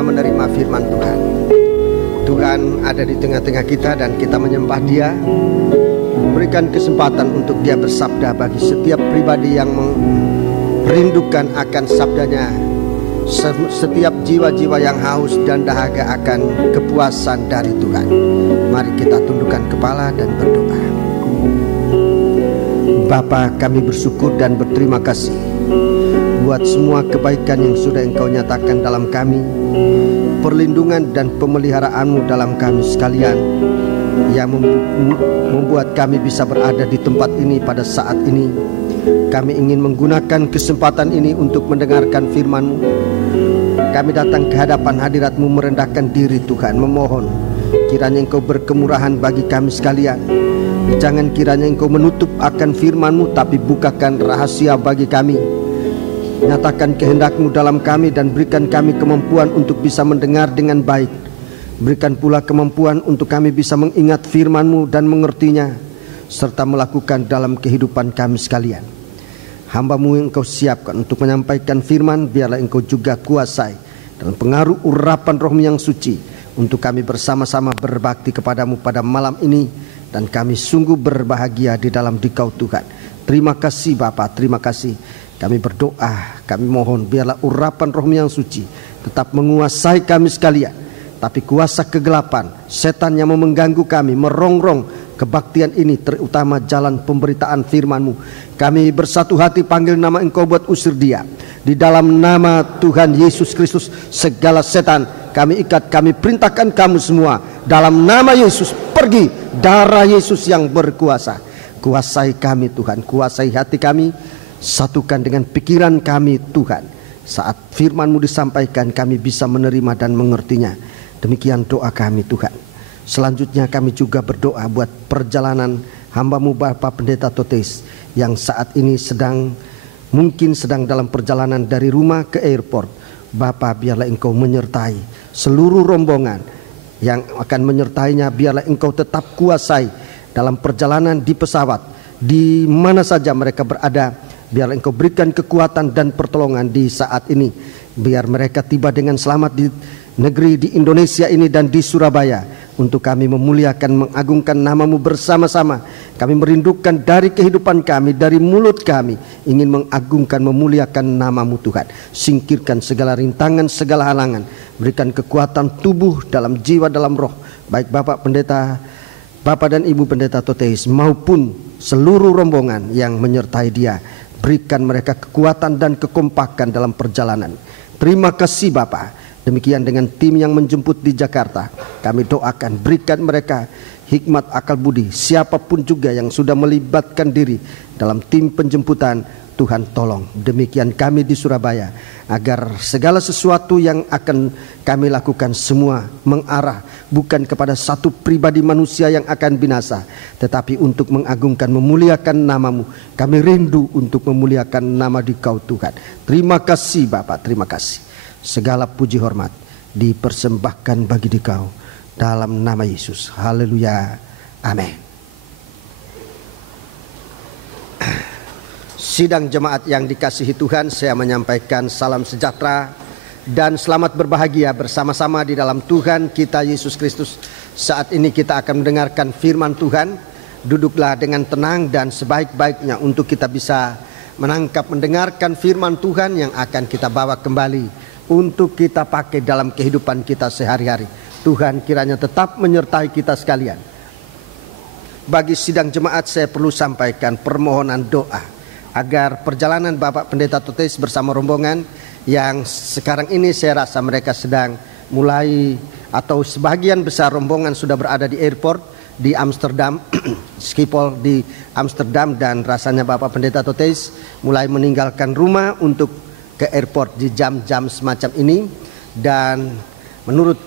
menerima firman Tuhan. Tuhan ada di tengah-tengah kita dan kita menyembah Dia. Berikan kesempatan untuk Dia bersabda bagi setiap pribadi yang merindukan akan sabdanya. Setiap jiwa-jiwa yang haus dan dahaga akan kepuasan dari Tuhan. Mari kita tundukkan kepala dan berdoa. Bapa, kami bersyukur dan berterima kasih buat semua kebaikan yang sudah Engkau nyatakan dalam kami, perlindungan dan pemeliharaanmu dalam kami sekalian, yang membuat kami bisa berada di tempat ini pada saat ini. Kami ingin menggunakan kesempatan ini untuk mendengarkan firman-Mu. Kami datang ke hadapan hadirat-Mu merendahkan diri Tuhan, memohon kiranya Engkau berkemurahan bagi kami sekalian. Jangan kiranya Engkau menutup akan firman-Mu, tapi bukakan rahasia bagi kami. Nyatakan kehendak-Mu dalam kami dan berikan kami kemampuan untuk bisa mendengar dengan baik. Berikan pula kemampuan untuk kami bisa mengingat firman-Mu dan mengertinya, serta melakukan dalam kehidupan kami sekalian. Hamba-Mu yang Engkau siapkan untuk menyampaikan firman, biarlah Engkau juga kuasai dalam pengaruh urapan Roh-Mu yang suci, untuk kami bersama-sama berbakti kepadamu pada malam ini, dan kami sungguh berbahagia di dalam Dikau Tuhan. Terima kasih Bapa, terima kasih. Kami berdoa, kami mohon biarlah urapan Roh-Mu yang suci tetap menguasai kami sekalian. Tapi kuasa kegelapan, setan yang mengganggu kami, merongrong kebaktian ini, terutama jalan pemberitaan firman-Mu, kami bersatu hati panggil nama Engkau buat usir dia. Di dalam nama Tuhan Yesus Kristus, segala setan kami ikat, kami perintahkan kamu semua dalam nama Yesus, pergi. Darah Yesus yang berkuasa, kuasai kami Tuhan, kuasai hati kami, satukan dengan pikiran kami Tuhan. Saat firman-Mu disampaikan, kami bisa menerima dan mengertinya. Demikian doa kami Tuhan. Selanjutnya kami juga berdoa buat perjalanan hamba-Mu Bapak Pendeta Totes, yang saat ini mungkin sedang dalam perjalanan dari rumah ke airport. Bapa, biarlah Engkau menyertai seluruh rombongan yang akan menyertainya. Biarlah Engkau tetap kuasai dalam perjalanan di pesawat, di mana saja mereka berada. Biarlah Engkau berikan kekuatan dan pertolongan di saat ini. Biar mereka tiba dengan selamat di negeri, di Indonesia ini dan di Surabaya, untuk kami memuliakan, mengagungkan nama-Mu bersama-sama. Kami merindukan dari kehidupan kami, dari mulut kami, ingin mengagungkan, memuliakan nama-Mu Tuhan. Singkirkan segala rintangan, segala halangan. Berikan kekuatan tubuh, dalam jiwa, dalam roh, baik Bapak Pendeta, Bapak dan Ibu Pendeta Toteis, maupun seluruh rombongan yang menyertai dia. Berikan mereka kekuatan dan kekompakan dalam perjalanan. Terima kasih Bapa. Demikian dengan tim yang menjemput di Jakarta, kami doakan berikan mereka hikmat, akal budi. Siapapun juga yang sudah melibatkan diri dalam tim penjemputan, Tuhan tolong. Demikian kami di Surabaya, agar segala sesuatu yang akan kami lakukan semua mengarah bukan kepada satu pribadi manusia yang akan binasa, tetapi untuk mengagungkan, memuliakan nama-Mu. Kami rindu untuk memuliakan nama Dikau Tuhan. Terima kasih Bapak, terima kasih. Segala puji hormat dipersembahkan bagi Dikau dalam nama Yesus. Haleluya. Amin. Sidang jemaat yang dikasihi Tuhan, saya menyampaikan salam sejahtera dan selamat berbahagia bersama-sama di dalam Tuhan kita Yesus Kristus. Saat ini kita akan mendengarkan firman Tuhan. Duduklah dengan tenang dan sebaik-baiknya untuk kita bisa menangkap, mendengarkan firman Tuhan yang akan kita bawa kembali untuk kita pakai dalam kehidupan kita sehari-hari. Tuhan kiranya tetap menyertai kita sekalian. Bagi sidang jemaat, saya perlu sampaikan permohonan doa agar perjalanan Bapak Pendeta Totes bersama rombongan yang sekarang ini saya rasa mereka sedang mulai, atau sebagian besar rombongan sudah berada di airport di Amsterdam, Schiphol di Amsterdam, dan rasanya Bapak Pendeta Totes mulai meninggalkan rumah untuk ke airport di jam-jam semacam ini. Dan menurut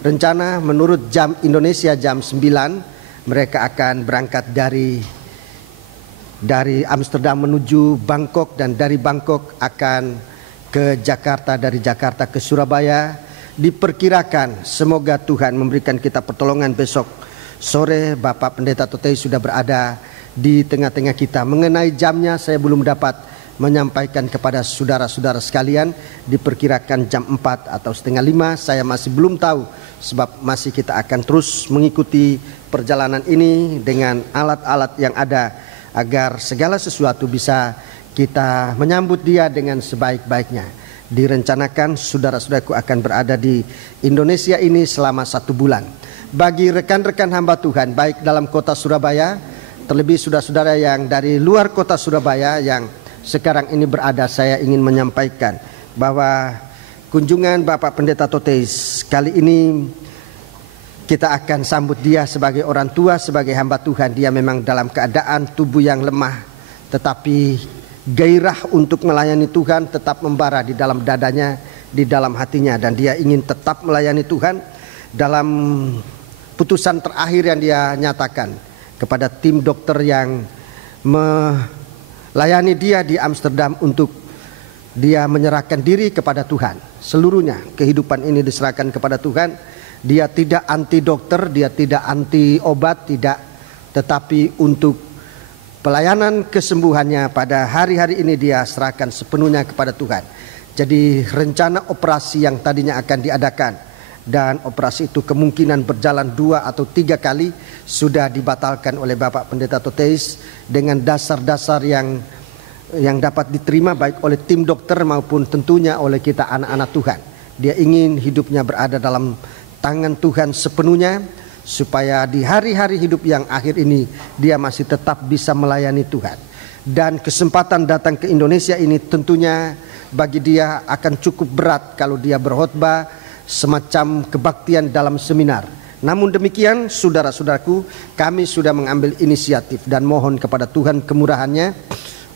rencana, menurut jam Indonesia jam 9, mereka akan berangkat dari Amsterdam menuju Bangkok, dan dari Bangkok akan ke Jakarta, dari Jakarta ke Surabaya. Diperkirakan semoga Tuhan memberikan kita pertolongan besok sore Bapak Pendeta Totes sudah berada di tengah-tengah kita. Mengenai jamnya saya belum dapat menyampaikan kepada saudara-saudara sekalian. Diperkirakan jam 4 atau setengah 5, saya masih belum tahu, sebab masih kita akan terus mengikuti perjalanan ini dengan alat-alat yang ada, agar segala sesuatu bisa kita menyambut dia dengan sebaik-baiknya. Direncanakan saudara-saudaraku akan berada di Indonesia ini selama 1 bulan. Bagi rekan-rekan hamba Tuhan baik dalam kota Surabaya, terlebih saudara-saudara yang dari luar kota Surabaya yang sekarang ini berada, saya ingin menyampaikan bahwa kunjungan Bapak Pendeta Toteis kali ini kita akan sambut dia sebagai orang tua, sebagai hamba Tuhan. Dia memang dalam keadaan tubuh yang lemah, tetapi gairah untuk melayani Tuhan tetap membara di dalam dadanya, di dalam hatinya, dan dia ingin tetap melayani Tuhan. Dalam putusan terakhir yang dia nyatakan kepada tim dokter yang melayani dia di Amsterdam, untuk dia menyerahkan diri kepada Tuhan seluruhnya. Kehidupan ini diserahkan kepada Tuhan. Dia tidak anti dokter, dia tidak anti obat, tidak, tetapi untuk pelayanan kesembuhannya pada hari-hari ini dia serahkan sepenuhnya kepada Tuhan. Jadi rencana operasi yang tadinya akan diadakan, dan operasi itu kemungkinan berjalan 2 atau 3 kali, sudah dibatalkan oleh Bapak Pendeta Toteis dengan dasar-dasar yang dapat diterima baik oleh tim dokter maupun tentunya oleh kita anak-anak Tuhan. Dia ingin hidupnya berada dalam tangan Tuhan sepenuhnya, supaya di hari-hari hidup yang akhir ini dia masih tetap bisa melayani Tuhan. Dan kesempatan datang ke Indonesia ini tentunya bagi dia akan cukup berat kalau dia berkhotbah semacam kebaktian dalam seminar. Namun demikian saudara-saudaraku, kami sudah mengambil inisiatif dan mohon kepada Tuhan kemurahannya,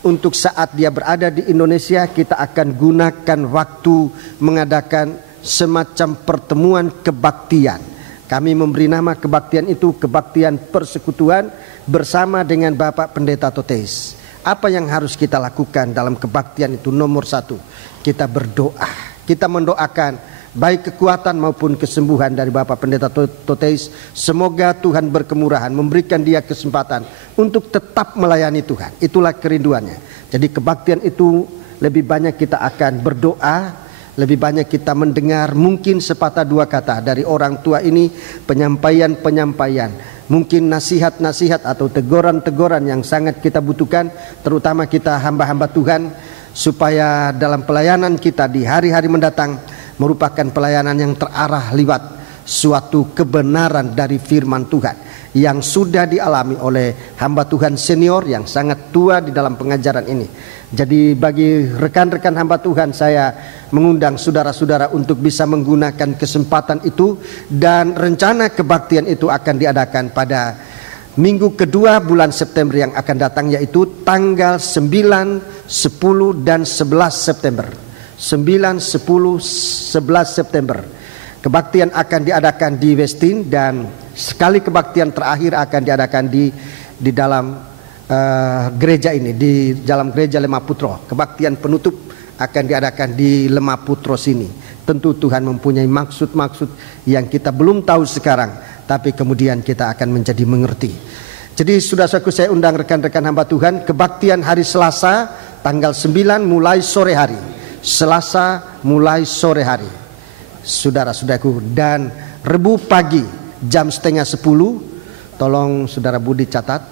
untuk saat dia berada di Indonesia kita akan gunakan waktu mengadakan semacam pertemuan kebaktian. Kami memberi nama kebaktian itu kebaktian persekutuan bersama dengan Bapak Pendeta Toteis. Apa yang harus kita lakukan dalam kebaktian itu? Nomor 1, kita berdoa. Kita mendoakan baik kekuatan maupun kesembuhan dari Bapak Pendeta Toteis. Semoga Tuhan berkemurahan, memberikan dia kesempatan untuk tetap melayani Tuhan. Itulah kerinduannya. Jadi kebaktian itu lebih banyak kita akan berdoa, lebih banyak kita mendengar mungkin sepatah 2 kata dari orang tua ini, penyampaian-penyampaian, mungkin nasihat-nasihat atau teguran-teguran yang sangat kita butuhkan, terutama kita hamba-hamba Tuhan, supaya dalam pelayanan kita di hari-hari mendatang merupakan pelayanan yang terarah lewat suatu kebenaran dari firman Tuhan yang sudah dialami oleh hamba Tuhan senior yang sangat tua di dalam pengajaran ini. Jadi bagi rekan-rekan hamba Tuhan, saya mengundang saudara-saudara untuk bisa menggunakan kesempatan itu, dan rencana kebaktian itu akan diadakan pada minggu kedua bulan September yang akan datang, yaitu tanggal 9, 10 dan 11 September. 9, 10, 11 September. Kebaktian akan diadakan di Westin, dan sekali kebaktian terakhir akan diadakan di dalam gereja ini, di dalam gereja Lemah-Putro. Kebaktian penutup akan diadakan di Lemah-Putro sini. Tentu Tuhan mempunyai maksud-maksud yang kita belum tahu sekarang, tapi kemudian kita akan menjadi mengerti. Jadi saudara-saudaraku, saya undang rekan-rekan hamba Tuhan, kebaktian hari Selasa tanggal 9 mulai sore hari. Selasa mulai sore hari, saudara-saudaraku, dan Rebu pagi jam setengah 10. Tolong saudara Budi catat,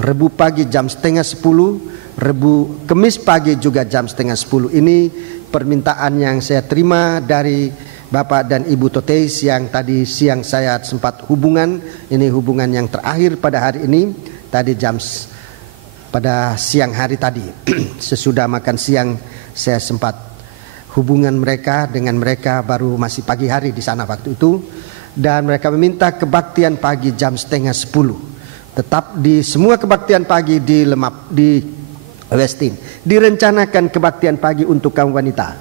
Rebu pagi jam setengah 10, Rebu Kemis pagi juga jam setengah 10. Ini permintaan yang saya terima dari Bapak dan Ibu Toteis yang tadi siang saya sempat hubungan. Ini hubungan yang terakhir pada hari ini, tadi pada siang hari tadi. Sesudah makan siang saya sempat hubungan mereka dengan mereka, baru masih pagi hari di sana waktu itu, dan mereka meminta kebaktian pagi jam setengah 10. Tetap di semua kebaktian pagi di Westin. Direncanakan kebaktian pagi untuk kaum wanita.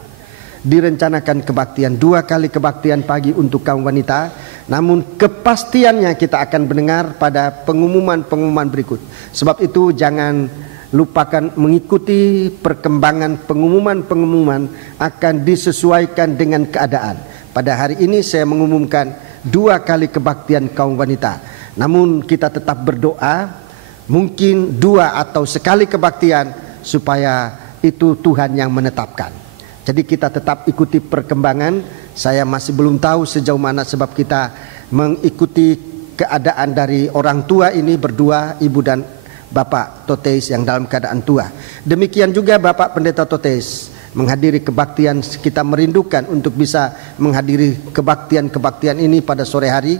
Direncanakan kebaktian 2 kali kebaktian pagi untuk kaum wanita. Namun kepastiannya kita akan mendengar pada pengumuman-pengumuman berikut. Sebab itu jangan lupakan mengikuti perkembangan pengumuman-pengumuman, akan disesuaikan dengan keadaan. Pada hari ini saya mengumumkan 2 kali kebaktian kaum wanita. Namun kita tetap berdoa, mungkin 2 atau sekali kebaktian, supaya itu Tuhan yang menetapkan. Jadi kita tetap ikuti perkembangan. Saya masih belum tahu sejauh mana, sebab kita mengikuti keadaan dari orang tua ini berdua, ibu dan Bapak Toteis yang dalam keadaan tua. Demikian juga Bapak Pendeta Toteis menghadiri kebaktian. Kita merindukan untuk bisa menghadiri kebaktian ini pada sore hari,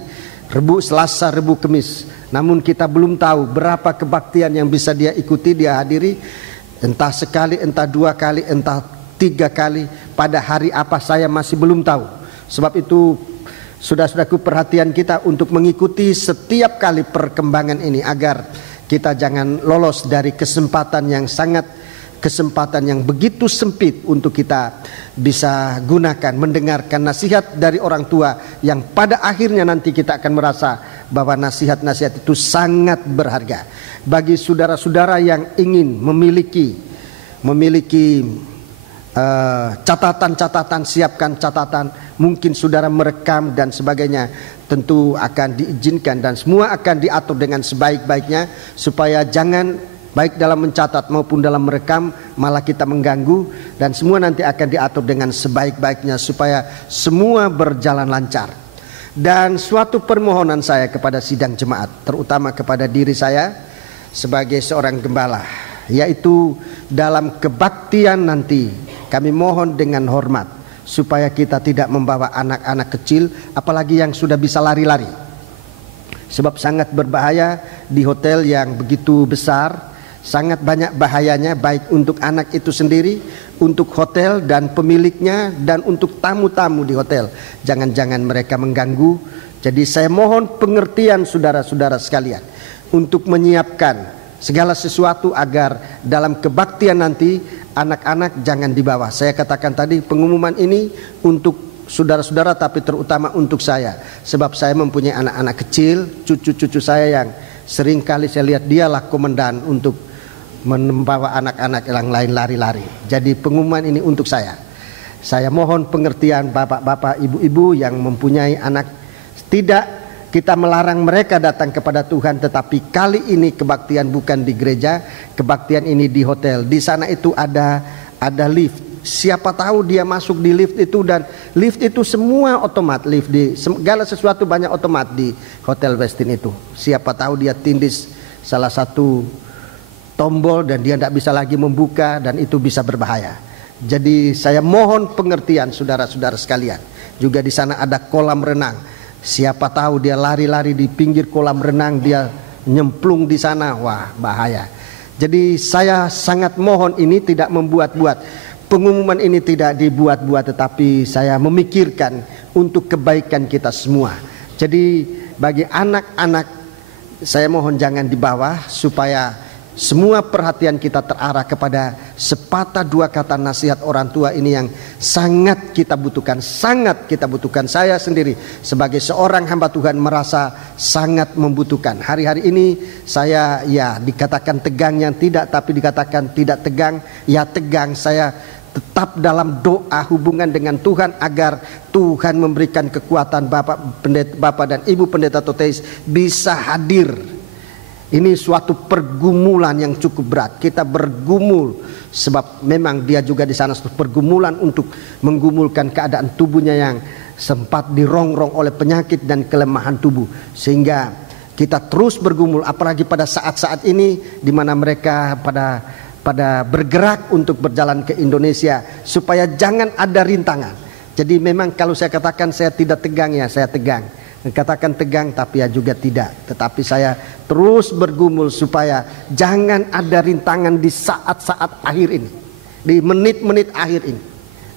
Rebu, Selasa, Rebu, Kemis. Namun kita belum tahu berapa kebaktian yang bisa dia ikuti, dia hadiri. Entah sekali, entah 2 kali, entah 3 kali. Pada hari apa saya masih belum tahu. Sebab itu saudara-saudaraku, perhatian kita untuk mengikuti setiap kali perkembangan ini, agar kita jangan lolos dari kesempatan yang begitu sempit untuk kita bisa gunakan mendengarkan nasihat dari orang tua, yang pada akhirnya nanti kita akan merasa bahwa nasihat-nasihat itu sangat berharga. Bagi saudara-saudara yang ingin memiliki catatan, siapkan catatan. Mungkin saudara merekam dan sebagainya, tentu akan diizinkan dan semua akan diatur dengan sebaik-baiknya, supaya jangan baik dalam mencatat maupun dalam merekam malah kita mengganggu, dan semua nanti akan diatur dengan sebaik-baiknya supaya semua berjalan lancar. Dan suatu permohonan saya kepada sidang jemaat, terutama kepada diri saya sebagai seorang gembala, yaitu dalam kebaktian nanti kami mohon dengan hormat supaya kita tidak membawa anak-anak kecil, apalagi yang sudah bisa lari-lari. Sebab sangat berbahaya di hotel yang begitu besar, sangat banyak bahayanya, baik untuk anak itu sendiri, untuk hotel dan pemiliknya, dan untuk tamu-tamu di hotel. Jangan-jangan mereka mengganggu. Jadi saya mohon pengertian saudara-saudara sekalian untuk menyiapkan segala sesuatu agar dalam kebaktian nanti anak-anak jangan dibawa. Saya katakan tadi, pengumuman ini untuk saudara-saudara, tapi terutama untuk saya, sebab saya mempunyai anak-anak kecil, cucu-cucu saya yang sering kali saya lihat dialah komandan untuk membawa anak-anak yang lain lari-lari. Jadi pengumuman ini untuk saya. Saya mohon pengertian bapak-bapak, ibu-ibu yang mempunyai anak. Tidak kita melarang mereka datang kepada Tuhan, tetapi kali ini kebaktian bukan di gereja, kebaktian ini di hotel. Di sana itu ada lift. Siapa tahu dia masuk di lift itu, dan lift itu semua otomat, lift di segala sesuatu banyak otomat di Hotel Westin itu. Siapa tahu dia tindis salah satu tombol dan dia tidak bisa lagi membuka, dan itu bisa berbahaya. Jadi saya mohon pengertian saudara-saudara sekalian. Juga di sana ada kolam renang. Siapa tahu dia lari-lari di pinggir kolam renang, dia nyemplung di sana, wah bahaya. Jadi saya sangat mohon ini tidak membuat-buat. Pengumuman ini tidak dibuat-buat, tetapi saya memikirkan untuk kebaikan kita semua. Jadi bagi anak-anak saya mohon jangan dibawa, supaya semua perhatian kita terarah kepada sepatah dua kata nasihat orang tua ini yang sangat kita butuhkan. Sangat kita butuhkan. Saya sendiri sebagai seorang hamba Tuhan merasa sangat membutuhkan. Hari-hari ini saya dikatakan tegang yang tidak, tapi dikatakan tidak tegang, ya tegang. Saya tetap dalam doa hubungan dengan Tuhan agar Tuhan memberikan kekuatan Bapak dan Ibu Pendeta Toteis bisa hadir. Ini suatu pergumulan yang cukup berat. Kita bergumul sebab memang dia juga di sana suatu pergumulan untuk menggumulkan keadaan tubuhnya yang sempat dirongrong oleh penyakit dan kelemahan tubuh, sehingga kita terus bergumul, apalagi pada saat-saat ini di mana mereka pada bergerak untuk berjalan ke Indonesia, supaya jangan ada rintangan. Jadi memang kalau saya katakan saya tidak tegang, ya saya tegang. Katakan tegang, tapi ya juga tidak. Tetapi saya terus bergumul supaya jangan ada rintangan di saat-saat akhir ini, di menit-menit akhir ini,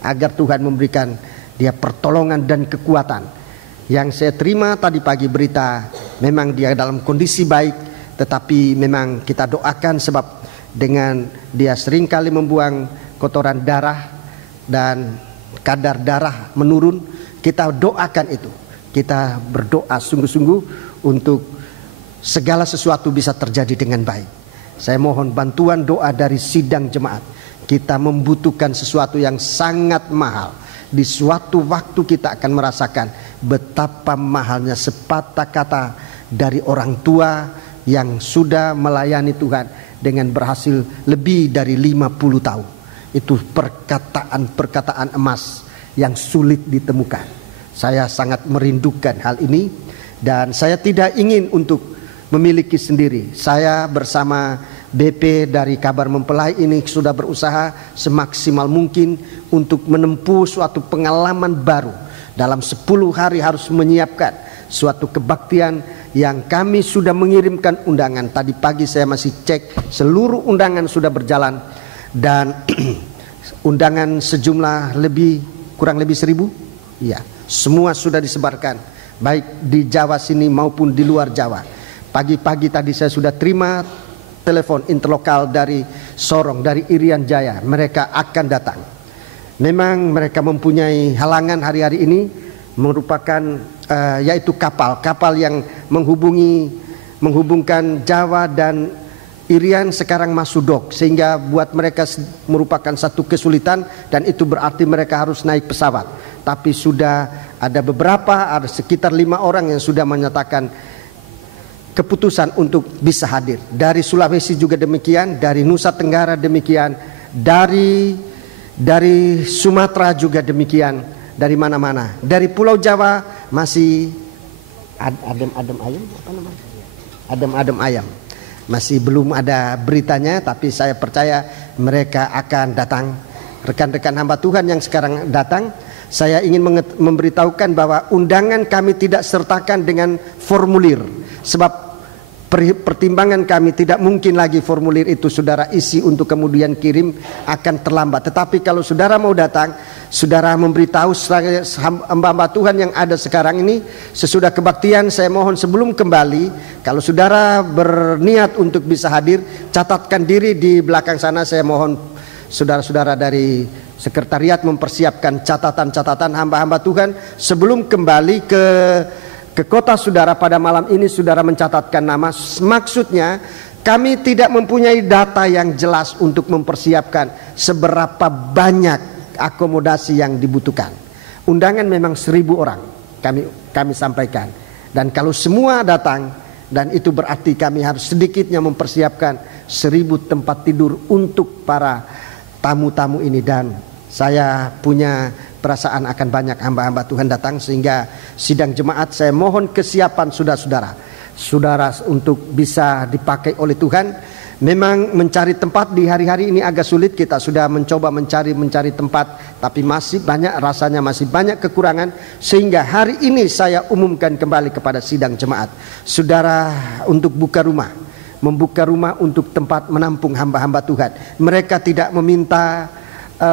agar Tuhan memberikan dia pertolongan dan kekuatan. Yang saya terima tadi pagi berita, memang dia dalam kondisi baik, tetapi memang kita doakan sebab dengan dia seringkali membuang kotoran darah dan kadar darah menurun, kita doakan itu. Kita berdoa sungguh-sungguh untuk segala sesuatu bisa terjadi dengan baik. Saya mohon bantuan doa dari sidang jemaat. Kita membutuhkan sesuatu yang sangat mahal. Di suatu waktu kita akan merasakan betapa mahalnya sepatah kata dari orang tua yang sudah melayani Tuhan dengan berhasil lebih dari 50 tahun. Itu perkataan-perkataan emas yang sulit ditemukan. Saya sangat merindukan hal ini, dan saya tidak ingin untuk memiliki sendiri. Saya bersama BP dari Kabar Mempelai ini sudah berusaha semaksimal mungkin untuk menempuh suatu pengalaman baru. Dalam 10 hari harus menyiapkan suatu kebaktian yang kami sudah mengirimkan undangan. Tadi pagi saya masih cek, seluruh undangan sudah berjalan, dan undangan sejumlah kurang lebih 1000. Ya, semua sudah disebarkan, baik di Jawa sini maupun di luar Jawa. Pagi-pagi tadi saya sudah terima telepon interlokal dari Sorong, dari Irian Jaya. Mereka akan datang. Memang mereka mempunyai halangan hari-hari ini, merupakan yaitu kapal yang menghubungkan Jawa dan Irian sekarang masuk dok, sehingga buat mereka merupakan satu kesulitan, dan itu berarti mereka harus naik pesawat. Tapi sudah ada ada sekitar 5 orang yang sudah menyatakan keputusan untuk bisa hadir. Dari Sulawesi juga demikian, dari Nusa Tenggara demikian, dari Sumatera juga demikian, dari mana-mana. Dari Pulau Jawa masih adem ayam. Masih belum ada beritanya, tapi saya percaya mereka akan datang. Rekan-rekan hamba Tuhan yang sekarang datang, saya ingin memberitahukan bahwa undangan kami tidak sertakan dengan formulir, sebab pertimbangan kami tidak mungkin lagi formulir itu saudara isi untuk kemudian kirim, akan terlambat. Tetapi kalau saudara mau datang, saudara memberitahu hamba-hamba Tuhan yang ada sekarang ini. Sesudah kebaktian, saya mohon sebelum kembali, kalau saudara berniat untuk bisa hadir, catatkan diri di belakang sana. Saya mohon saudara-saudara dari sekretariat mempersiapkan catatan-catatan hamba-hamba Tuhan sebelum kembali ke kota saudara pada malam ini. Saudara mencatatkan nama. Maksudnya kami tidak mempunyai data yang jelas untuk mempersiapkan seberapa banyak akomodasi yang dibutuhkan. Undangan memang 1000 orang kami sampaikan, dan kalau semua datang, dan itu berarti kami harus sedikitnya mempersiapkan 1000 tempat tidur untuk para tamu-tamu ini. Dan saya punya perasaan akan banyak hamba-hamba Tuhan datang, sehingga sidang jemaat saya mohon kesiapan saudara untuk bisa dipakai oleh Tuhan. Memang mencari tempat di hari-hari ini agak sulit. Kita sudah mencoba mencari tempat, tapi masih banyak kekurangan, sehingga hari ini saya umumkan kembali kepada sidang jemaat, saudara, untuk membuka rumah untuk tempat menampung hamba-hamba Tuhan. Mereka tidak meminta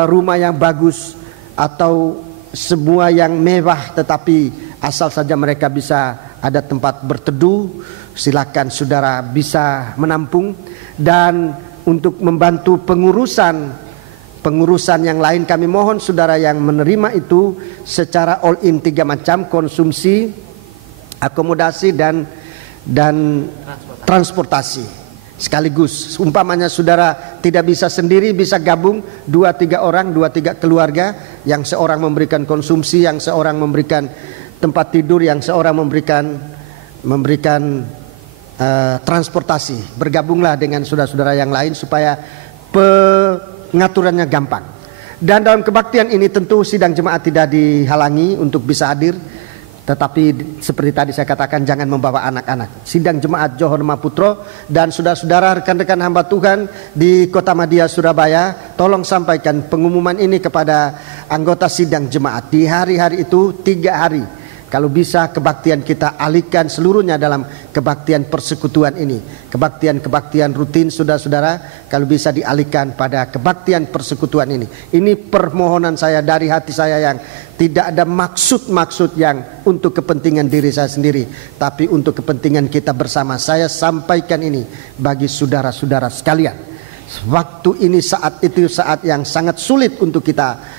rumah yang bagus atau semua yang mewah, tetapi asal saja mereka bisa ada tempat berteduh, silakan saudara bisa menampung. Dan untuk membantu pengurusan yang lain, kami mohon saudara yang menerima itu secara all in 3 macam: konsumsi, akomodasi, dan transportasi sekaligus. Umpamanya saudara tidak bisa sendiri, bisa gabung 2-3 orang, 2-3 keluarga, yang seorang memberikan konsumsi, yang seorang memberikan tempat tidur, yang seorang memberikan transportasi. Bergabunglah dengan saudara-saudara yang lain supaya pengaturannya gampang. Dan dalam kebaktian ini tentu sidang jemaat tidak dihalangi untuk bisa hadir, tetapi seperti tadi saya katakan, jangan membawa anak-anak. Sidang jemaat Johor Maputro dan saudara-saudara rekan-rekan hamba Tuhan di Kota Madia, Surabaya, tolong sampaikan pengumuman ini kepada anggota sidang jemaat. Di hari-hari itu 3 hari, kalau bisa kebaktian kita alihkan seluruhnya dalam kebaktian persekutuan ini. Kebaktian rutin saudara-saudara, kalau bisa dialihkan pada kebaktian persekutuan ini. Ini permohonan saya dari hati saya, yang tidak ada maksud-maksud yang untuk kepentingan diri saya sendiri, tapi untuk kepentingan kita bersama. Saya sampaikan ini bagi saudara-saudara sekalian. Waktu ini, saat yang sangat sulit untuk kita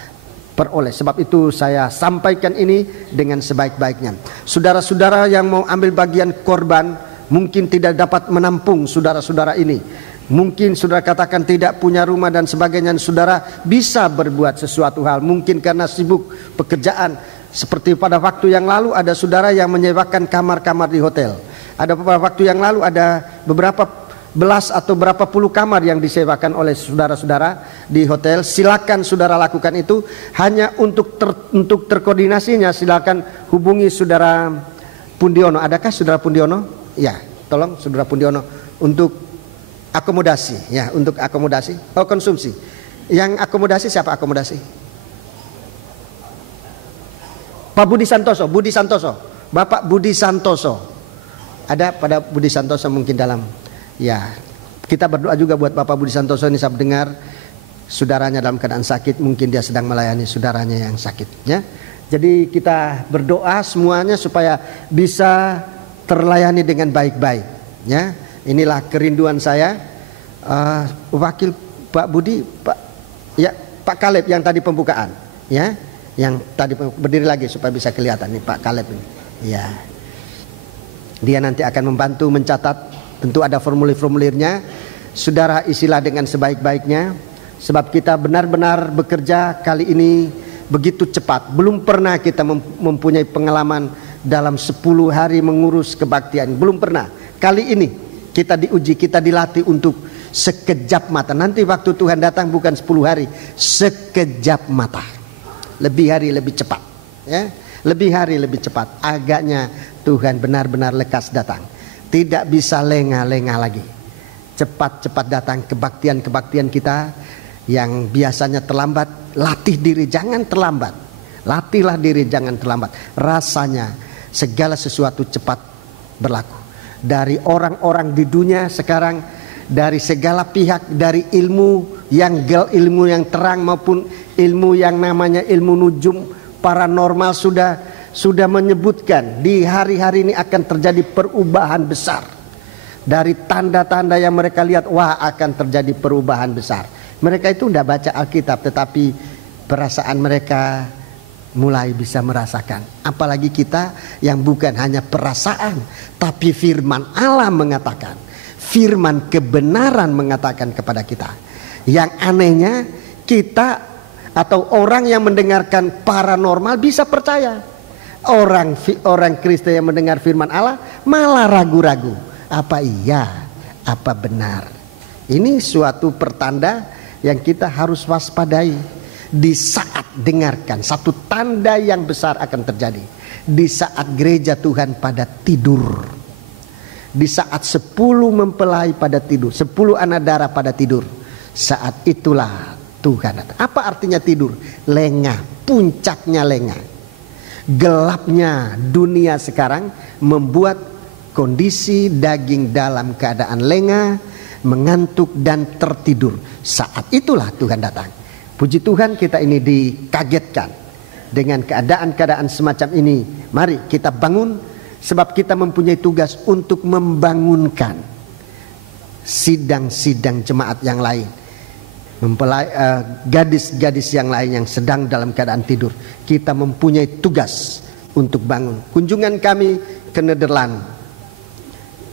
peroleh. Sebab itu saya sampaikan ini dengan sebaik-baiknya. Saudara-saudara yang mau ambil bagian korban mungkin tidak dapat menampung saudara-saudara ini. Mungkin saudara katakan tidak punya rumah dan sebagainya. Saudara bisa berbuat sesuatu hal, mungkin karena sibuk pekerjaan. Seperti pada waktu yang lalu ada saudara yang menyewakan kamar-kamar di hotel. Ada beberapa waktu yang lalu ada beberapa belas atau berapa puluh kamar yang disewakan oleh saudara-saudara di hotel, silakan saudara lakukan itu. Hanya untuk terkoordinasinya silakan hubungi saudara Pundiono. Adakah saudara Pundiono? Ya, tolong saudara Pundiono untuk akomodasi, ya, untuk akomodasi. Oh, konsumsi. Yang akomodasi siapa akomodasi? Pak Budi Santoso, Budi Santoso, Bapak Budi Santoso. Ada pada Budi Santoso mungkin dalam. Ya, kita berdoa juga buat Bapak Budi Santoso ini. Saya dengar saudaranya dalam keadaan sakit, mungkin dia sedang melayani saudaranya yang sakit, ya. Jadi kita berdoa semuanya supaya bisa terlayani dengan baik-baik, ya. Inilah kerinduan saya. Wakil Pak Budi, Pak Kaleb yang tadi pembukaan, ya, yang tadi berdiri lagi supaya bisa kelihatan nih Pak Kaleb ini, ya. Dia nanti akan membantu mencatat. Tentu ada formulir-formulirnya. Saudara isilah dengan sebaik-baiknya. Sebab kita benar-benar bekerja kali ini begitu cepat. Belum pernah kita mempunyai pengalaman dalam 10 hari mengurus kebaktian. Belum pernah. Kali ini kita diuji, kita dilatih untuk sekejap mata. Nanti waktu Tuhan datang bukan 10 hari, sekejap mata. Lebih hari lebih cepat, ya. Lebih hari lebih cepat. Agaknya Tuhan benar-benar lekas datang. Tidak bisa lengah-lengah lagi. Cepat-cepat datang kebaktian-kebaktian kita yang biasanya terlambat. Latih diri jangan terlambat. Latihlah diri jangan terlambat. Rasanya segala sesuatu cepat berlaku. Dari orang-orang di dunia sekarang, dari segala pihak, dari ilmu yang terang maupun ilmu yang namanya ilmu nujum paranormal sudah menyebutkan di hari-hari ini akan terjadi perubahan besar. Dari tanda-tanda yang mereka lihat, wah akan terjadi perubahan besar. Mereka itu tidak baca Alkitab, tetapi perasaan mereka mulai bisa merasakan. Apalagi kita yang bukan hanya perasaan, tapi firman Allah mengatakan, firman kebenaran mengatakan kepada kita. Yang anehnya kita atau orang yang mendengarkan paranormal bisa percaya. Orang Kristen yang mendengar firman Allah malah ragu-ragu. Apa iya? Apa benar? Ini suatu pertanda yang kita harus waspadai. Di saat dengarkan, satu tanda yang besar akan terjadi. Di saat gereja Tuhan pada tidur. Di saat 10 mempelai pada tidur, 10 anak darah pada tidur. Saat itulah Tuhan datang. Apa artinya tidur? Lengah, puncaknya lengah. Gelapnya dunia sekarang membuat kondisi daging dalam keadaan lengah, mengantuk dan tertidur. Saat itulah Tuhan datang. Puji Tuhan kita ini dikagetkan dengan keadaan-keadaan semacam ini. Mari kita bangun, sebab kita mempunyai tugas untuk membangunkan sidang-sidang jemaat yang lain, gadis-gadis yang lain yang sedang dalam keadaan tidur. Kita mempunyai tugas untuk bangun. Kunjungan kami ke Nederland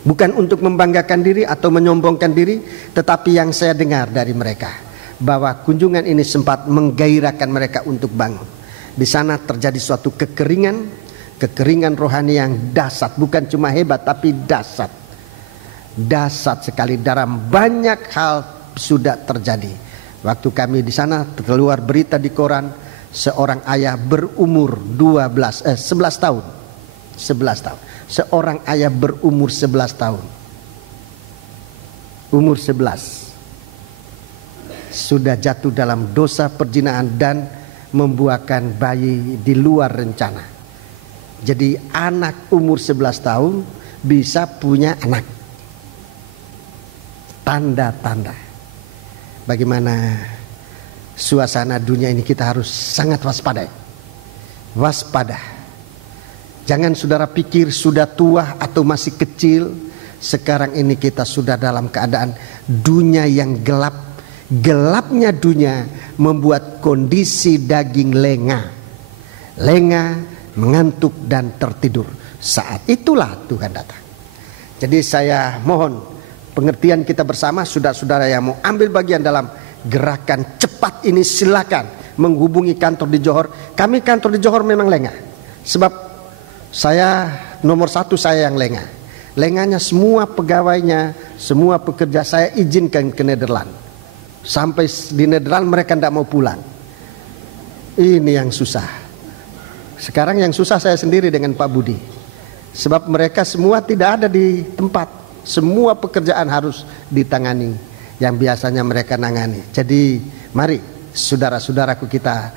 bukan untuk membanggakan diri atau menyombongkan diri, tetapi yang saya dengar dari mereka bahwa kunjungan ini sempat menggairahkan mereka untuk bangun. Di sana terjadi suatu kekeringan rohani yang dahsyat, bukan cuma hebat tapi dahsyat. Dahsyat sekali, dalam banyak hal sudah terjadi. Waktu kami di sana keluar berita di koran, seorang ayah berumur 11 tahun. Seorang ayah berumur 11 tahun. Umur 11 sudah jatuh dalam dosa perzinahan dan membuahkan bayi di luar rencana. Jadi anak umur 11 tahun bisa punya anak. Tanda-tanda bagaimana suasana dunia ini, kita harus sangat waspada. Jangan saudara pikir sudah tua atau masih kecil. Sekarang ini kita sudah dalam keadaan dunia yang gelap. Gelapnya dunia membuat kondisi daging lengah, mengantuk dan tertidur. Saat itulah Tuhan datang. Jadi saya mohon pengertian kita bersama. Saudara-saudara yang mau ambil bagian dalam gerakan cepat ini, silakan menghubungi kantor di Johor. Kami kantor di Johor memang lengah, sebab saya nomor 1 saya yang lengah. lengahnya semua pegawainya, semua pekerja saya izinkan ke Nederland. Sampai di Nederland mereka tidak mau pulang. Ini yang susah. Sekarang yang susah saya sendiri dengan Pak Budi. Sebab mereka semua tidak ada di tempat. Semua pekerjaan harus ditangani yang biasanya mereka nangani. Jadi mari saudara-saudaraku, kita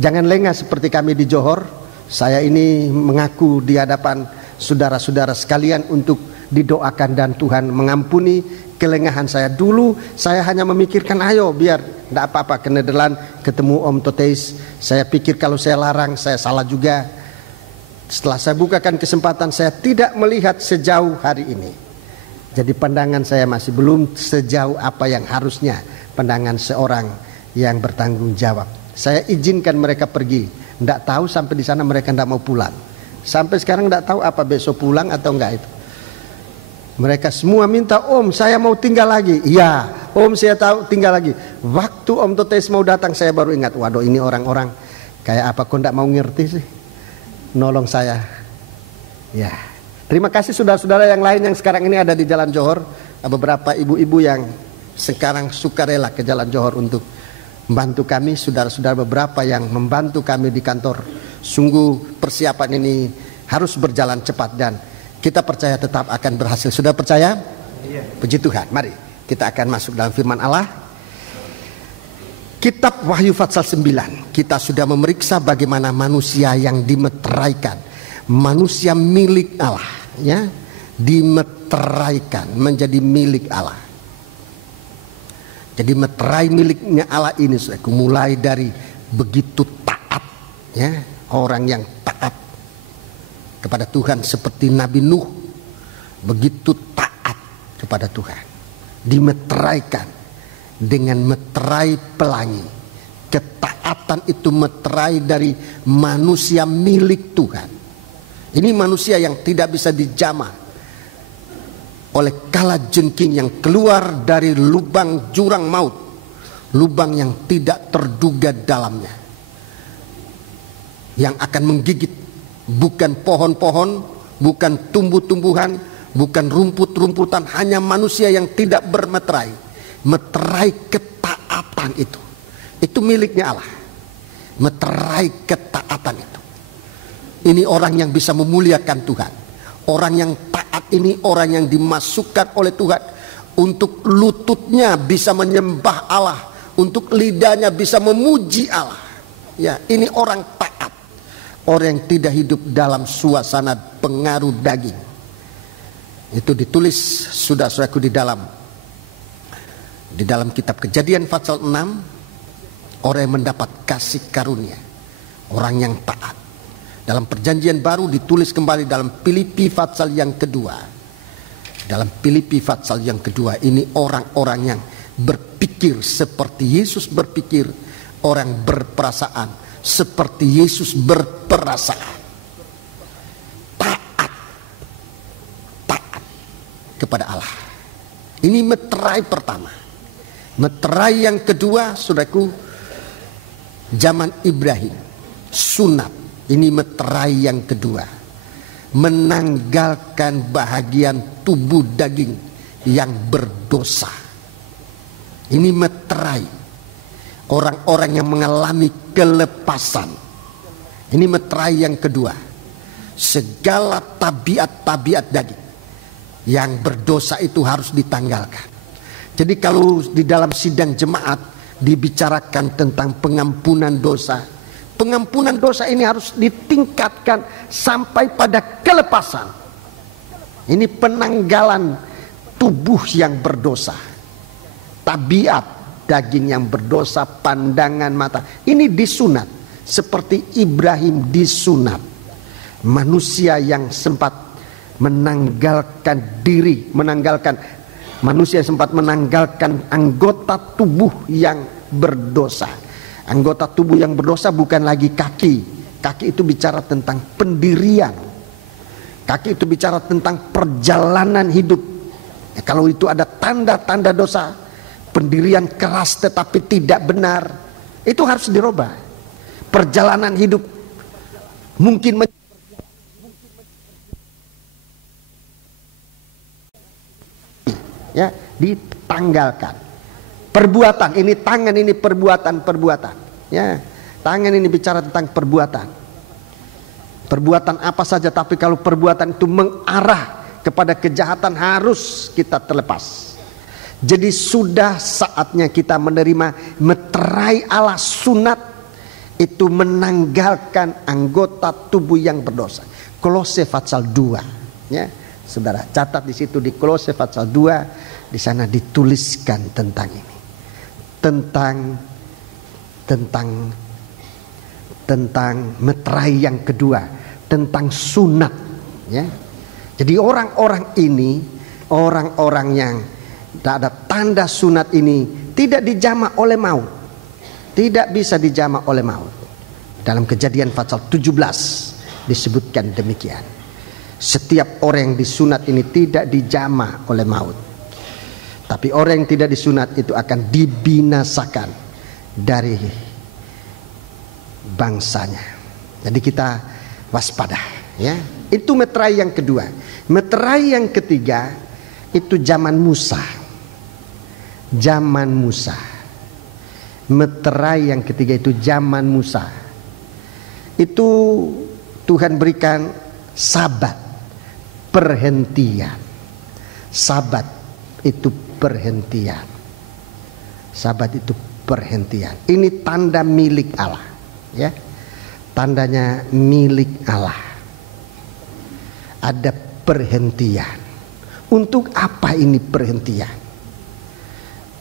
jangan lengah seperti kami di Johor. Saya ini mengaku di hadapan saudara-saudara sekalian untuk didoakan dan Tuhan mengampuni kelengahan saya. Dulu saya hanya memikirkan ayo biar tidak apa-apa ke Nederland ketemu Om Toteis. Saya pikir kalau saya larang saya salah juga. Setelah saya bukakan kesempatan, saya tidak melihat sejauh hari ini. Jadi pandangan saya masih belum sejauh apa yang harusnya pandangan seorang yang bertanggung jawab. Saya izinkan mereka pergi. Tidak tahu sampai di sana mereka tidak mau pulang. Sampai sekarang tidak tahu apa besok pulang atau enggak itu. Mereka semua minta, Om saya mau tinggal lagi. Iya, Om saya tahu tinggal lagi. Waktu Om Toteis mau datang saya baru ingat, waduh ini orang-orang kayak apa, kok tidak mau ngerti sih. Nolong saya. Ya, terima kasih saudara-saudara yang lain yang sekarang ini ada di Jalan Johor. Beberapa ibu-ibu yang sekarang sukarela ke Jalan Johor untuk membantu kami. Saudara-saudara beberapa yang membantu kami di kantor. Sungguh persiapan ini harus berjalan cepat dan kita percaya tetap akan berhasil. Sudah percaya? Iya. Puji Tuhan. Mari kita akan masuk dalam firman Allah. Kitab Wahyu pasal 9. Kita sudah memeriksa bagaimana manusia yang dimeteraikan, manusia milik Allah, ya, dimeteraikan menjadi milik Allah. Jadi meterai miliknya Allah ini sudah mulai dari begitu taat, ya, orang yang taat kepada Tuhan seperti Nabi Nuh, begitu taat kepada Tuhan, dimeteraikan dengan meterai pelangi. Ketaatan itu meterai dari manusia milik Tuhan. Ini manusia yang tidak bisa dijamah oleh kalajengking yang keluar dari lubang jurang maut, lubang yang tidak terduga dalamnya, yang akan menggigit bukan pohon-pohon, bukan tumbuh-tumbuhan, bukan rumput-rumputan, hanya manusia yang tidak bermeterai. Meterai ketaatan itu miliknya Allah. Meterai ketaatan itu. Ini orang yang bisa memuliakan Tuhan. Orang yang taat ini orang yang dimasukkan oleh Tuhan untuk lututnya bisa menyembah Allah, untuk lidahnya bisa memuji Allah. Ya, ini orang taat. Orang yang tidak hidup dalam suasana pengaruh daging. Itu ditulis saudara-saudaraku di dalam kitab Kejadian pasal 6. Orang yang mendapat kasih karunia, orang yang taat. Dalam perjanjian baru ditulis kembali dalam Filipi pasal yang kedua. Dalam Filipi pasal yang kedua ini orang-orang yang berpikir seperti Yesus berpikir, orang berperasaan seperti Yesus berperasaan. Taat kepada Allah. Ini meterai pertama. Meterai yang kedua, saudaraku, zaman Ibrahim, sunat. Ini meterai yang kedua, menanggalkan bahagian tubuh daging yang berdosa. Ini meterai orang-orang yang mengalami kelepasan. Ini meterai yang kedua, segala tabiat-tabiat daging yang berdosa itu harus ditanggalkan. Jadi kalau di dalam sidang jemaat dibicarakan tentang pengampunan dosa, pengampunan dosa ini harus ditingkatkan sampai pada kelepasan. Ini penanggalan tubuh yang berdosa, tabiat daging yang berdosa, pandangan mata. Ini disunat seperti Ibrahim disunat. Manusia yang sempat menanggalkan diri, manusia sempat menanggalkan anggota tubuh yang berdosa. Anggota tubuh yang berdosa bukan lagi kaki. Kaki itu bicara tentang pendirian. Kaki itu bicara tentang perjalanan hidup. Ya, kalau itu ada tanda-tanda dosa, pendirian keras tetapi tidak benar, itu harus dirubah. Perjalanan hidup mungkin ya, ditanggalkan. Perbuatan ini, tangan ini perbuatan, ya. Tangan ini bicara tentang perbuatan. Perbuatan apa saja, tapi kalau perbuatan itu mengarah kepada kejahatan harus kita terlepas. Jadi sudah saatnya kita menerima meterai Allah, sunat itu menanggalkan anggota tubuh yang berdosa. Kolose pasal 2, ya. Saudara catat di situ di Kolose pasal 2, di sana dituliskan tentang ini. Tentang meterai yang kedua, tentang sunat, ya. Jadi orang-orang ini, orang-orang yang tidak ada tanda sunat ini tidak dijamah oleh maut. Tidak bisa dijamah oleh maut. Dalam Kejadian pasal 17 disebutkan demikian. Setiap orang yang disunat ini tidak dijamah oleh maut. Tapi orang yang tidak disunat itu akan dibinasakan dari bangsanya. Jadi kita waspada, ya. Itu meterai yang kedua. Meterai yang ketiga itu zaman Musa. Zaman Musa. Meterai yang ketiga itu zaman Musa. Itu Tuhan berikan sabat, perhentian. Sabat itu perhentian. Sabat itu perhentian. Ini tanda milik Allah, ya. Tandanya milik Allah. Ada perhentian. Untuk apa ini perhentian?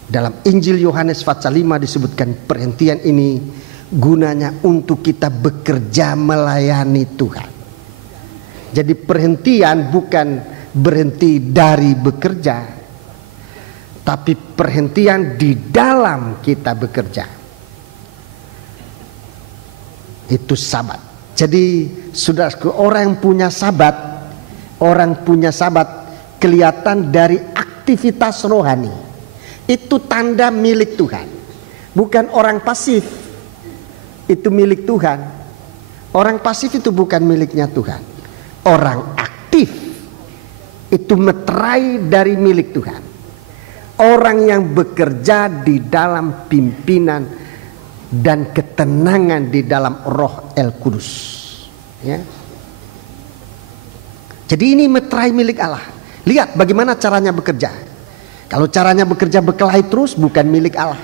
Dalam Injil Yohanes pasal 5 disebutkan perhentian ini gunanya untuk kita bekerja melayani Tuhan. Jadi perhentian bukan berhenti dari bekerja, tapi perhentian di dalam kita bekerja. Itu sabat. Jadi saudaraku, orang yang punya sabat kelihatan dari aktivitas rohani. Itu tanda milik Tuhan. Bukan orang pasif. Itu milik Tuhan. Orang pasif itu bukan miliknya Tuhan. Orang aktif itu meterai dari milik Tuhan. Orang yang bekerja di dalam pimpinan dan ketenangan di dalam Roh El Kudus, ya. Jadi ini meterai milik Allah. Lihat bagaimana caranya bekerja. Kalau caranya bekerja berkelahi terus, bukan milik Allah.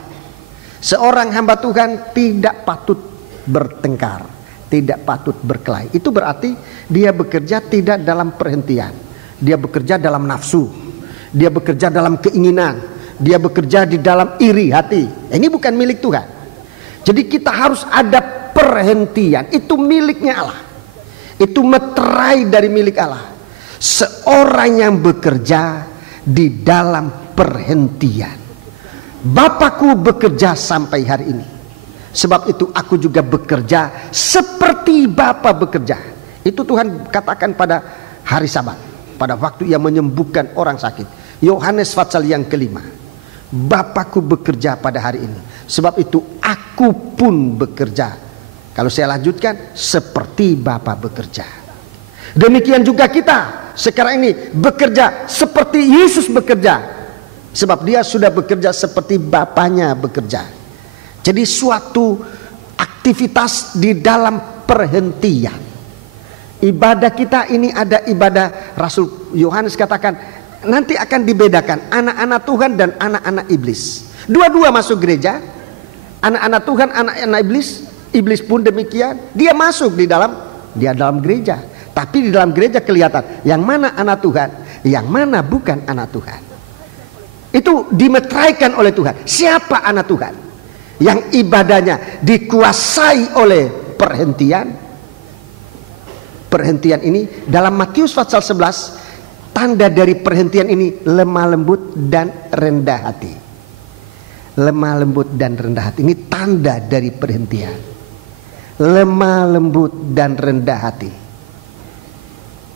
Seorang hamba Tuhan tidak patut bertengkar, tidak patut berkelahi. Itu berarti dia bekerja tidak dalam perhentian. Dia bekerja dalam nafsu. Dia bekerja dalam keinginan. Dia bekerja di dalam iri hati. Ini bukan milik Tuhan. Jadi kita harus ada perhentian. Itu miliknya Allah. Itu meterai dari milik Allah. Seorang yang bekerja di dalam perhentian. Bapakku bekerja sampai hari ini. Sebab itu aku juga bekerja seperti Bapa bekerja. Itu Tuhan katakan pada hari Sabat, pada waktu ia menyembuhkan orang sakit. Yohanes pasal yang kelima. Bapakku bekerja pada hari ini. Sebab itu aku pun bekerja. Kalau saya lanjutkan, seperti Bapa bekerja. Demikian juga kita sekarang ini bekerja seperti Yesus bekerja. Sebab dia sudah bekerja seperti Bapanya bekerja. Jadi suatu aktivitas di dalam perhentian. Ibadah kita ini ada ibadah, Rasul Yohanes katakan nanti akan dibedakan anak-anak Tuhan dan anak-anak iblis. Dua-dua masuk gereja. Anak-anak Tuhan, anak-anak iblis. Iblis pun demikian. Dia masuk di dalam gereja. Tapi di dalam gereja kelihatan yang mana anak Tuhan, yang mana bukan anak Tuhan. Itu dimeteraikan oleh Tuhan. Siapa anak Tuhan? Yang ibadahnya dikuasai oleh perhentian. Perhentian ini dalam Matius pasal 11, tanda dari perhentian ini lemah lembut dan rendah hati. Lemah lembut dan rendah hati. Ini tanda dari perhentian. Lemah lembut dan rendah hati.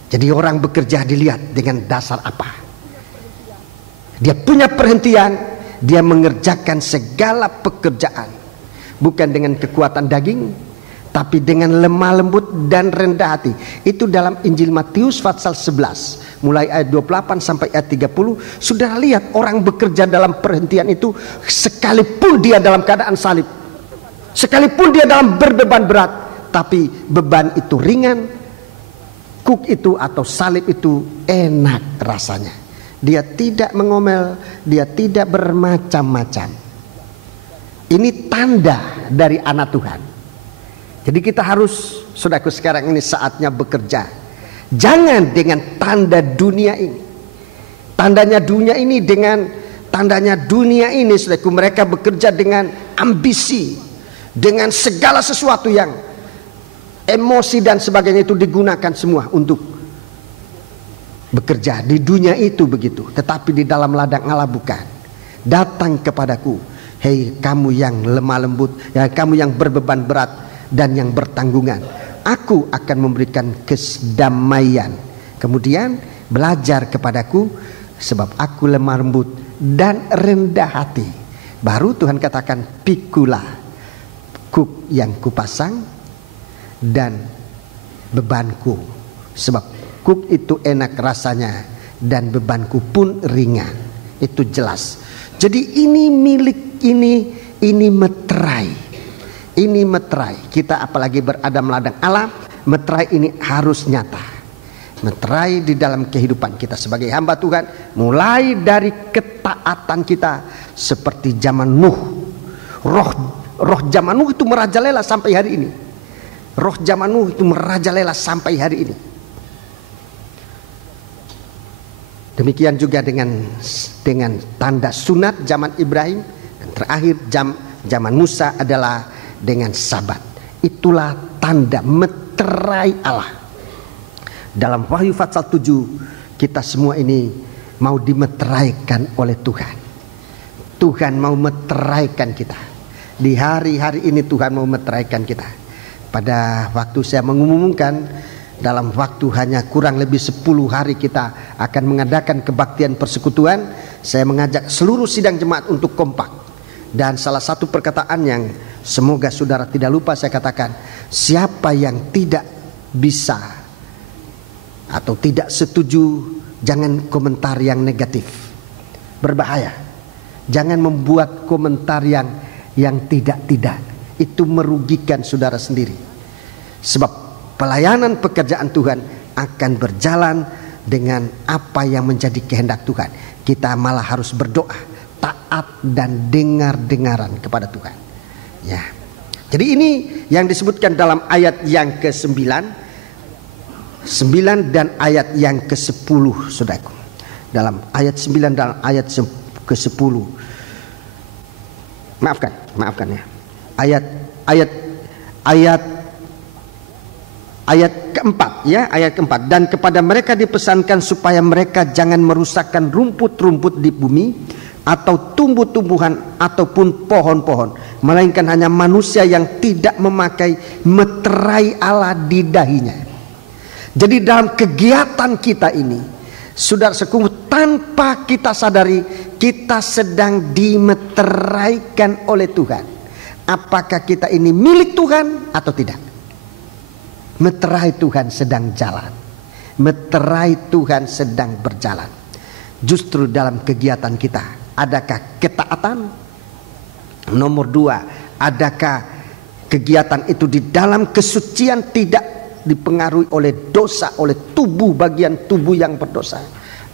Jadi orang bekerja dilihat dengan dasar apa? Dia punya perhentian, dia mengerjakan segala pekerjaan. Bukan dengan kekuatan daging, tetapi dengan lemah lembut dan rendah hati. Itu dalam Injil Matius pasal 11 mulai ayat 28 sampai ayat 30. Sudah lihat orang bekerja dalam perhentian itu, sekalipun dia dalam keadaan salib, sekalipun dia dalam berbeban berat, tapi beban itu ringan, kuk itu atau salib itu enak rasanya. Dia tidak mengomel, dia tidak bermacam-macam. Ini tanda dari anak Tuhan. Jadi kita harus, saudaraku, sekarang ini saatnya bekerja. Jangan dengan tanda dunia ini. Tandanya dunia ini dengan tandanya dunia ini, saudaraku, mereka bekerja dengan ambisi, dengan segala sesuatu yang emosi dan sebagainya itu digunakan semua untuk bekerja di dunia itu begitu. Tetapi di dalam ladang Allah bukan. Datang kepadaku, hei kamu yang lemah lembut, ya kamu yang berbeban berat dan yang bertanggungan, aku akan memberikan kedamaian. Kemudian belajar kepadaku, sebab aku lemah lembut dan rendah hati. Baru Tuhan katakan, pikulah kuk yang kupasang dan bebanku, sebab kuk itu enak rasanya dan bebanku pun ringan. Itu jelas. Jadi ini milik, ini meterai. Ini meterai. Kita apalagi berada meladang Allah, meterai ini harus nyata. Meterai di dalam kehidupan kita sebagai hamba Tuhan, mulai dari ketaatan kita seperti zaman Nuh. Roh zaman Nuh itu merajalela sampai hari ini. Roh zaman Nuh itu merajalela sampai hari ini. Demikian juga dengan tanda sunat zaman Ibrahim, dan terakhir zaman Musa adalah dengan Sabat. Itulah tanda meterai Allah. Dalam Wahyu pasal 7, kita semua ini mau dimeteraikan oleh Tuhan. Tuhan mau meteraikan kita. Di hari-hari ini Tuhan mau meteraikan kita. Pada waktu saya mengumumkan, dalam waktu hanya kurang lebih 10 hari kita akan mengadakan kebaktian persekutuan, saya mengajak seluruh sidang jemaat untuk kompak. Dan salah satu perkataan yang semoga saudara tidak lupa saya katakan, siapa yang tidak bisa atau tidak setuju, jangan komentar yang negatif. Berbahaya. Jangan membuat komentar yang tidak-tidak. Itu merugikan saudara sendiri. Sebab pelayanan pekerjaan Tuhan akan berjalan dengan apa yang menjadi kehendak Tuhan. Kita malah harus berdoa, taat dan dengar-dengaran kepada Tuhan. Ya. Jadi ini yang disebutkan dalam ayat yang ke-9, 9 dan ayat yang ke-10, saudaraku. Dalam ayat 9 dan ayat ke-10. Maafkan ya. Ayat keempat ya, ayat keempat. Dan kepada mereka dipesankan supaya mereka jangan merusakkan rumput-rumput di bumi atau tumbuh-tumbuhan ataupun pohon-pohon, melainkan hanya manusia yang tidak memakai meterai Allah di dahinya. Jadi dalam kegiatan kita ini, saudara sekumuh, tanpa kita sadari kita sedang dimeteraikan oleh Tuhan. Apakah kita ini milik Tuhan atau tidak? Meterai Tuhan sedang jalan. Meterai Tuhan sedang berjalan. Justru dalam kegiatan kita, adakah ketaatan? Nomor 2, adakah kegiatan itu di dalam kesucian, tidak dipengaruhi oleh dosa, oleh tubuh, bagian tubuh yang berdosa?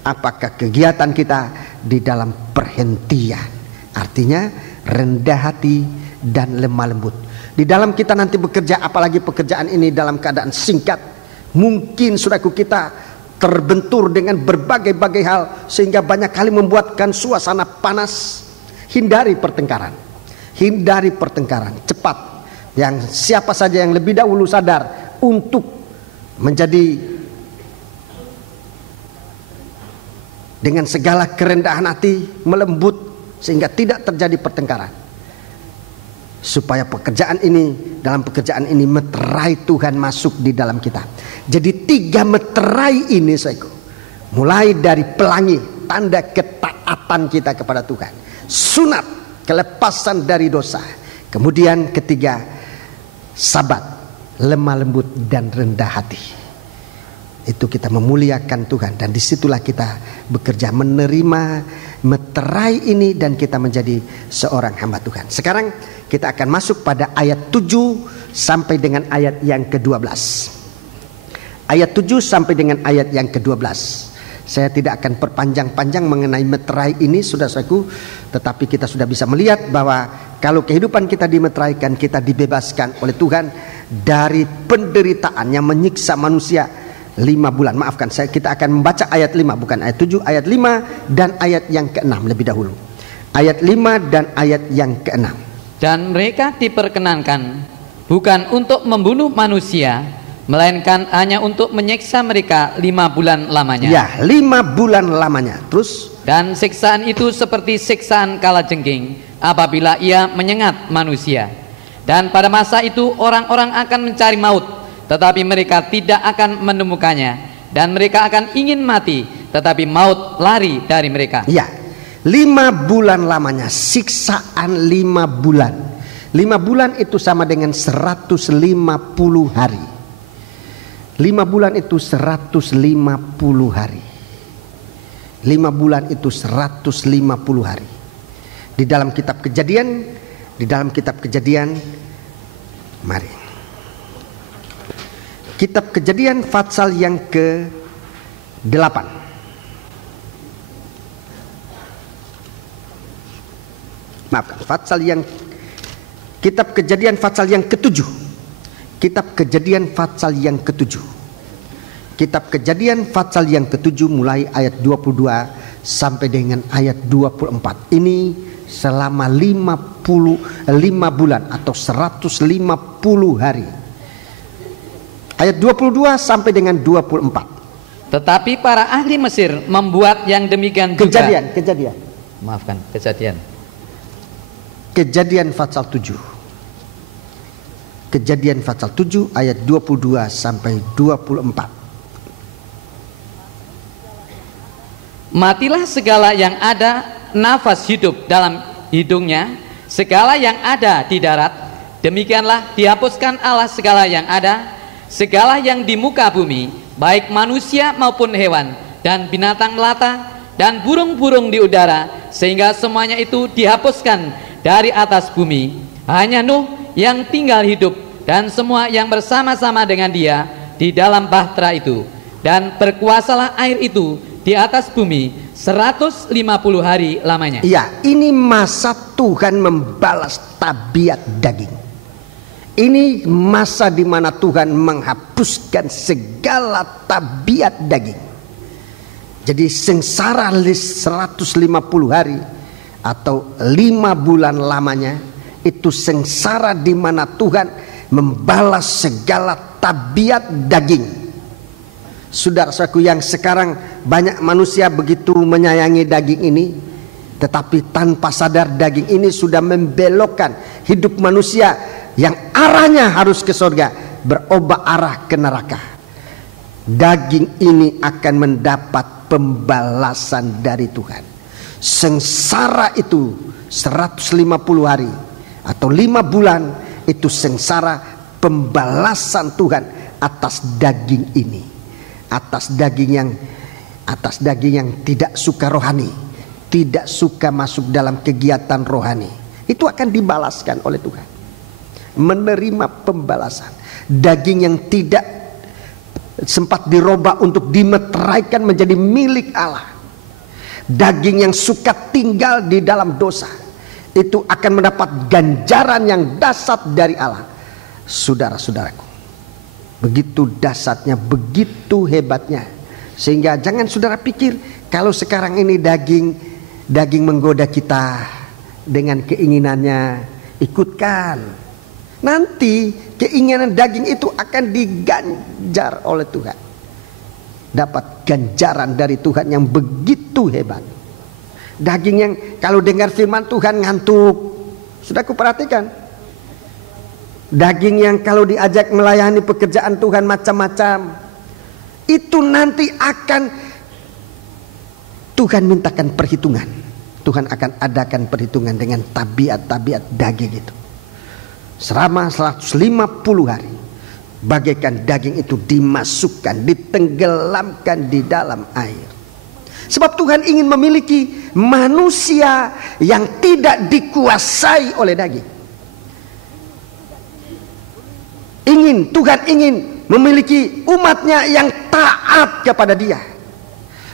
Apakah kegiatan kita di dalam perhentian? Artinya rendah hati dan lemah lembut. Di dalam kita nanti bekerja, apalagi pekerjaan ini dalam keadaan singkat, mungkin saudaraku kita terbentur dengan berbagai-bagai hal sehingga banyak kali membuatkan suasana panas. Hindari pertengkaran. Hindari pertengkaran. Cepat. Yang siapa saja yang lebih dahulu sadar untuk menjadi dengan segala kerendahan hati, melembut sehingga tidak terjadi pertengkaran. Supaya pekerjaan ini, dalam pekerjaan ini meterai Tuhan masuk di dalam kita. Jadi 3 meterai ini, saudaraku, mulai dari pelangi, tanda ketaatan kita kepada Tuhan. Sunat, kelepasan dari dosa. Kemudian ketiga, Sabat, lemah lembut dan rendah hati. Itu kita memuliakan Tuhan, dan disitulah kita bekerja menerima meterai ini dan kita menjadi seorang hamba Tuhan. Sekarang kita akan masuk pada ayat 7 sampai dengan ayat yang ke-12. Ayat 7 sampai dengan ayat yang ke-12. Saya tidak akan perpanjang-panjang mengenai meterai ini, saudaraku, tetapi kita sudah bisa melihat bahwa kalau kehidupan kita dimeteraikan, kita dibebaskan oleh Tuhan dari penderitaan yang menyiksa manusia 5 bulan. Maafkan, kita akan membaca ayat 5, bukan ayat 7, ayat 5 dan ayat yang ke-6 lebih dahulu. Ayat 5 dan ayat yang ke-6. Dan mereka diperkenankan bukan untuk membunuh manusia, melainkan hanya untuk menyiksa mereka 5 bulan lamanya. Ya, 5 bulan lamanya. Terus, dan siksaan itu seperti siksaan kalajengking apabila ia menyengat manusia. Dan pada masa itu orang-orang akan mencari maut, tetapi mereka tidak akan menemukannya, dan mereka akan ingin mati, tetapi maut lari dari mereka. Ya, 5 bulan lamanya, siksaan 5 bulan. 5 bulan itu sama dengan 150 hari. 5 bulan itu 150 hari. 5 bulan itu 150 hari. Di dalam kitab Kejadian, mari. Kitab Kejadian pasal yang ke-8. Maafkan, Kitab Kejadian pasal yang ke-7. Kitab Kejadian pasal yang ke-7. Kitab Kejadian pasal yang ke-7 mulai ayat 22 sampai dengan ayat 24. Ini selama 55 bulan atau 150 hari. Ayat 22 sampai dengan 24. Tetapi para ahli Mesir membuat yang demikian juga. Kejadian pasal 7. Kejadian pasal 7 ayat 22 sampai 24. Matilah segala yang ada nafas hidup dalam hidungnya, segala yang ada di darat, demikianlah dihapuskan Allah segala yang ada, segala yang di muka bumi, baik manusia maupun hewan, dan binatang melata, dan burung-burung di udara, sehingga semuanya itu dihapuskan dari atas bumi. Hanya Nuh yang tinggal hidup, dan semua yang bersama-sama dengan dia di dalam bahtera itu. Dan berkuasalah air itu di atas bumi 150 hari lamanya. Iya, ini masa Tuhan membalas tabiat daging. Ini masa di mana Tuhan menghapuskan segala tabiat daging. Jadi sengsara 150 hari atau 5 bulan lamanya, itu sengsara di mana Tuhan membalas segala tabiat daging. Saudara-saudaraku yang sekarang banyak manusia begitu menyayangi daging ini, tetapi tanpa sadar daging ini sudah membelokkan hidup manusia yang arahnya harus ke surga, berubah arah ke neraka. Daging ini akan mendapat pembalasan dari Tuhan. Sengsara itu 150 hari atau 5 bulan, itu sengsara pembalasan Tuhan atas daging ini, atas daging yang tidak suka rohani, tidak suka masuk dalam kegiatan rohani. Itu akan dibalaskan oleh Tuhan. Menerima pembalasan. Daging yang tidak sempat dirubah untuk dimeteraikan menjadi milik Allah, daging yang suka tinggal di dalam dosa, itu akan mendapat ganjaran yang dahsyat dari Allah. Saudara-saudaraku, begitu dahsyatnya, begitu hebatnya, sehingga jangan saudara pikir kalau sekarang ini daging menggoda kita dengan keinginannya, ikutkan. Nanti keinginan daging itu akan diganjar oleh Tuhan. Dapat ganjaran dari Tuhan yang begitu hebat. Daging yang kalau dengar firman Tuhan ngantuk. Sudah kuperhatikan. Daging yang kalau diajak melayani pekerjaan Tuhan macam-macam, itu nanti akan Tuhan mintakan perhitungan. Tuhan akan adakan perhitungan dengan tabiat-tabiat daging itu. Selama 150 hari bagaikan daging itu dimasukkan, ditenggelamkan di dalam air. Sebab Tuhan ingin memiliki manusia yang tidak dikuasai oleh daging. Tuhan ingin memiliki umatnya yang taat kepada Dia.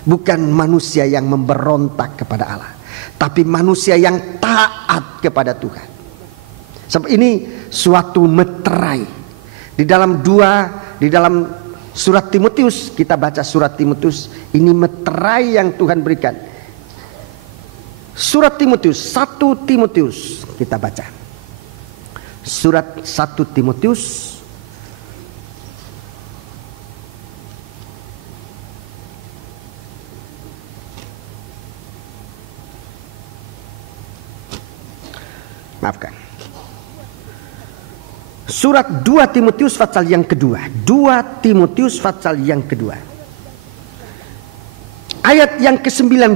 Bukan manusia yang memberontak kepada Allah, tapi manusia yang taat kepada Tuhan. Sebab ini suatu meterai. Di dalam surat Timotius, kita baca surat Timotius, ini meterai yang Tuhan berikan. Surat Timotius, 1 Timotius, kita baca. Surat 1 Timotius maafkan. Surat 2 Timotius pasal yang kedua. 2 Timotius pasal yang kedua. Ayat yang ke-19.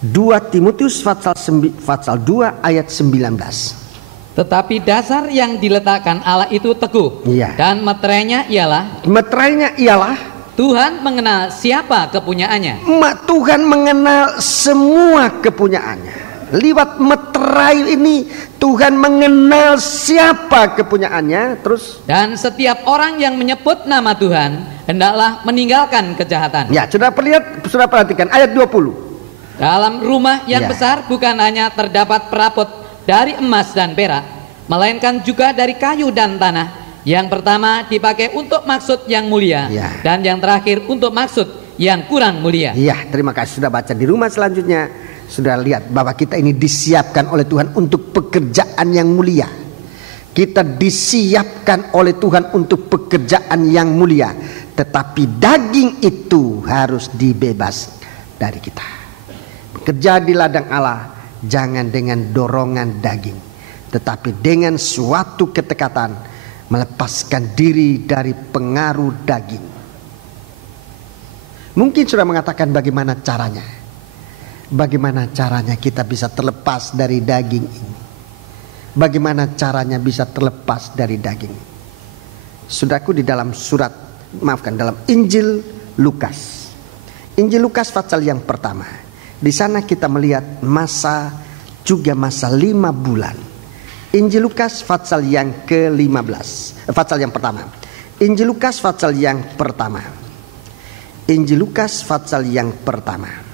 2 Timotius pasal 2 ayat 19. Tetapi dasar yang diletakkan Allah itu teguh. Iya. Dan meterainya ialah Tuhan mengenal siapa kepunyaannya. Tuhan mengenal semua kepunyaannya. Lewat meterai ini Tuhan mengenal siapa kepunyaannya. Terus, dan setiap orang yang menyebut nama Tuhan hendaklah meninggalkan kejahatan. Ya, sudah perhatikan ayat 20. Dalam rumah yang besar bukan hanya terdapat perabot dari emas dan perak, melainkan juga dari kayu dan tanah. Yang pertama dipakai untuk maksud yang mulia, dan yang terakhir untuk maksud yang kurang mulia. Iya, terima kasih sudah baca di rumah. Selanjutnya sudah lihat bahwa kita ini disiapkan oleh Tuhan untuk pekerjaan yang mulia. Kita disiapkan oleh Tuhan untuk pekerjaan yang mulia. Tetapi daging itu harus dibebas dari kita. Bekerja di ladang Allah jangan dengan dorongan daging, tetapi dengan suatu ketekatan melepaskan diri dari pengaruh daging. Mungkin sudah mengatakan bagaimana caranya. Bagaimana caranya kita bisa terlepas dari daging ini? Bagaimana caranya bisa terlepas dari daging? Saudaraku, di dalam dalam Injil Lukas. Injil Lukas pasal yang pertama. Di sana kita melihat masa 5 bulan. Injil Lukas pasal yang ke-15. Pasal yang pertama. Injil Lukas pasal yang pertama. Injil Lukas pasal yang pertama.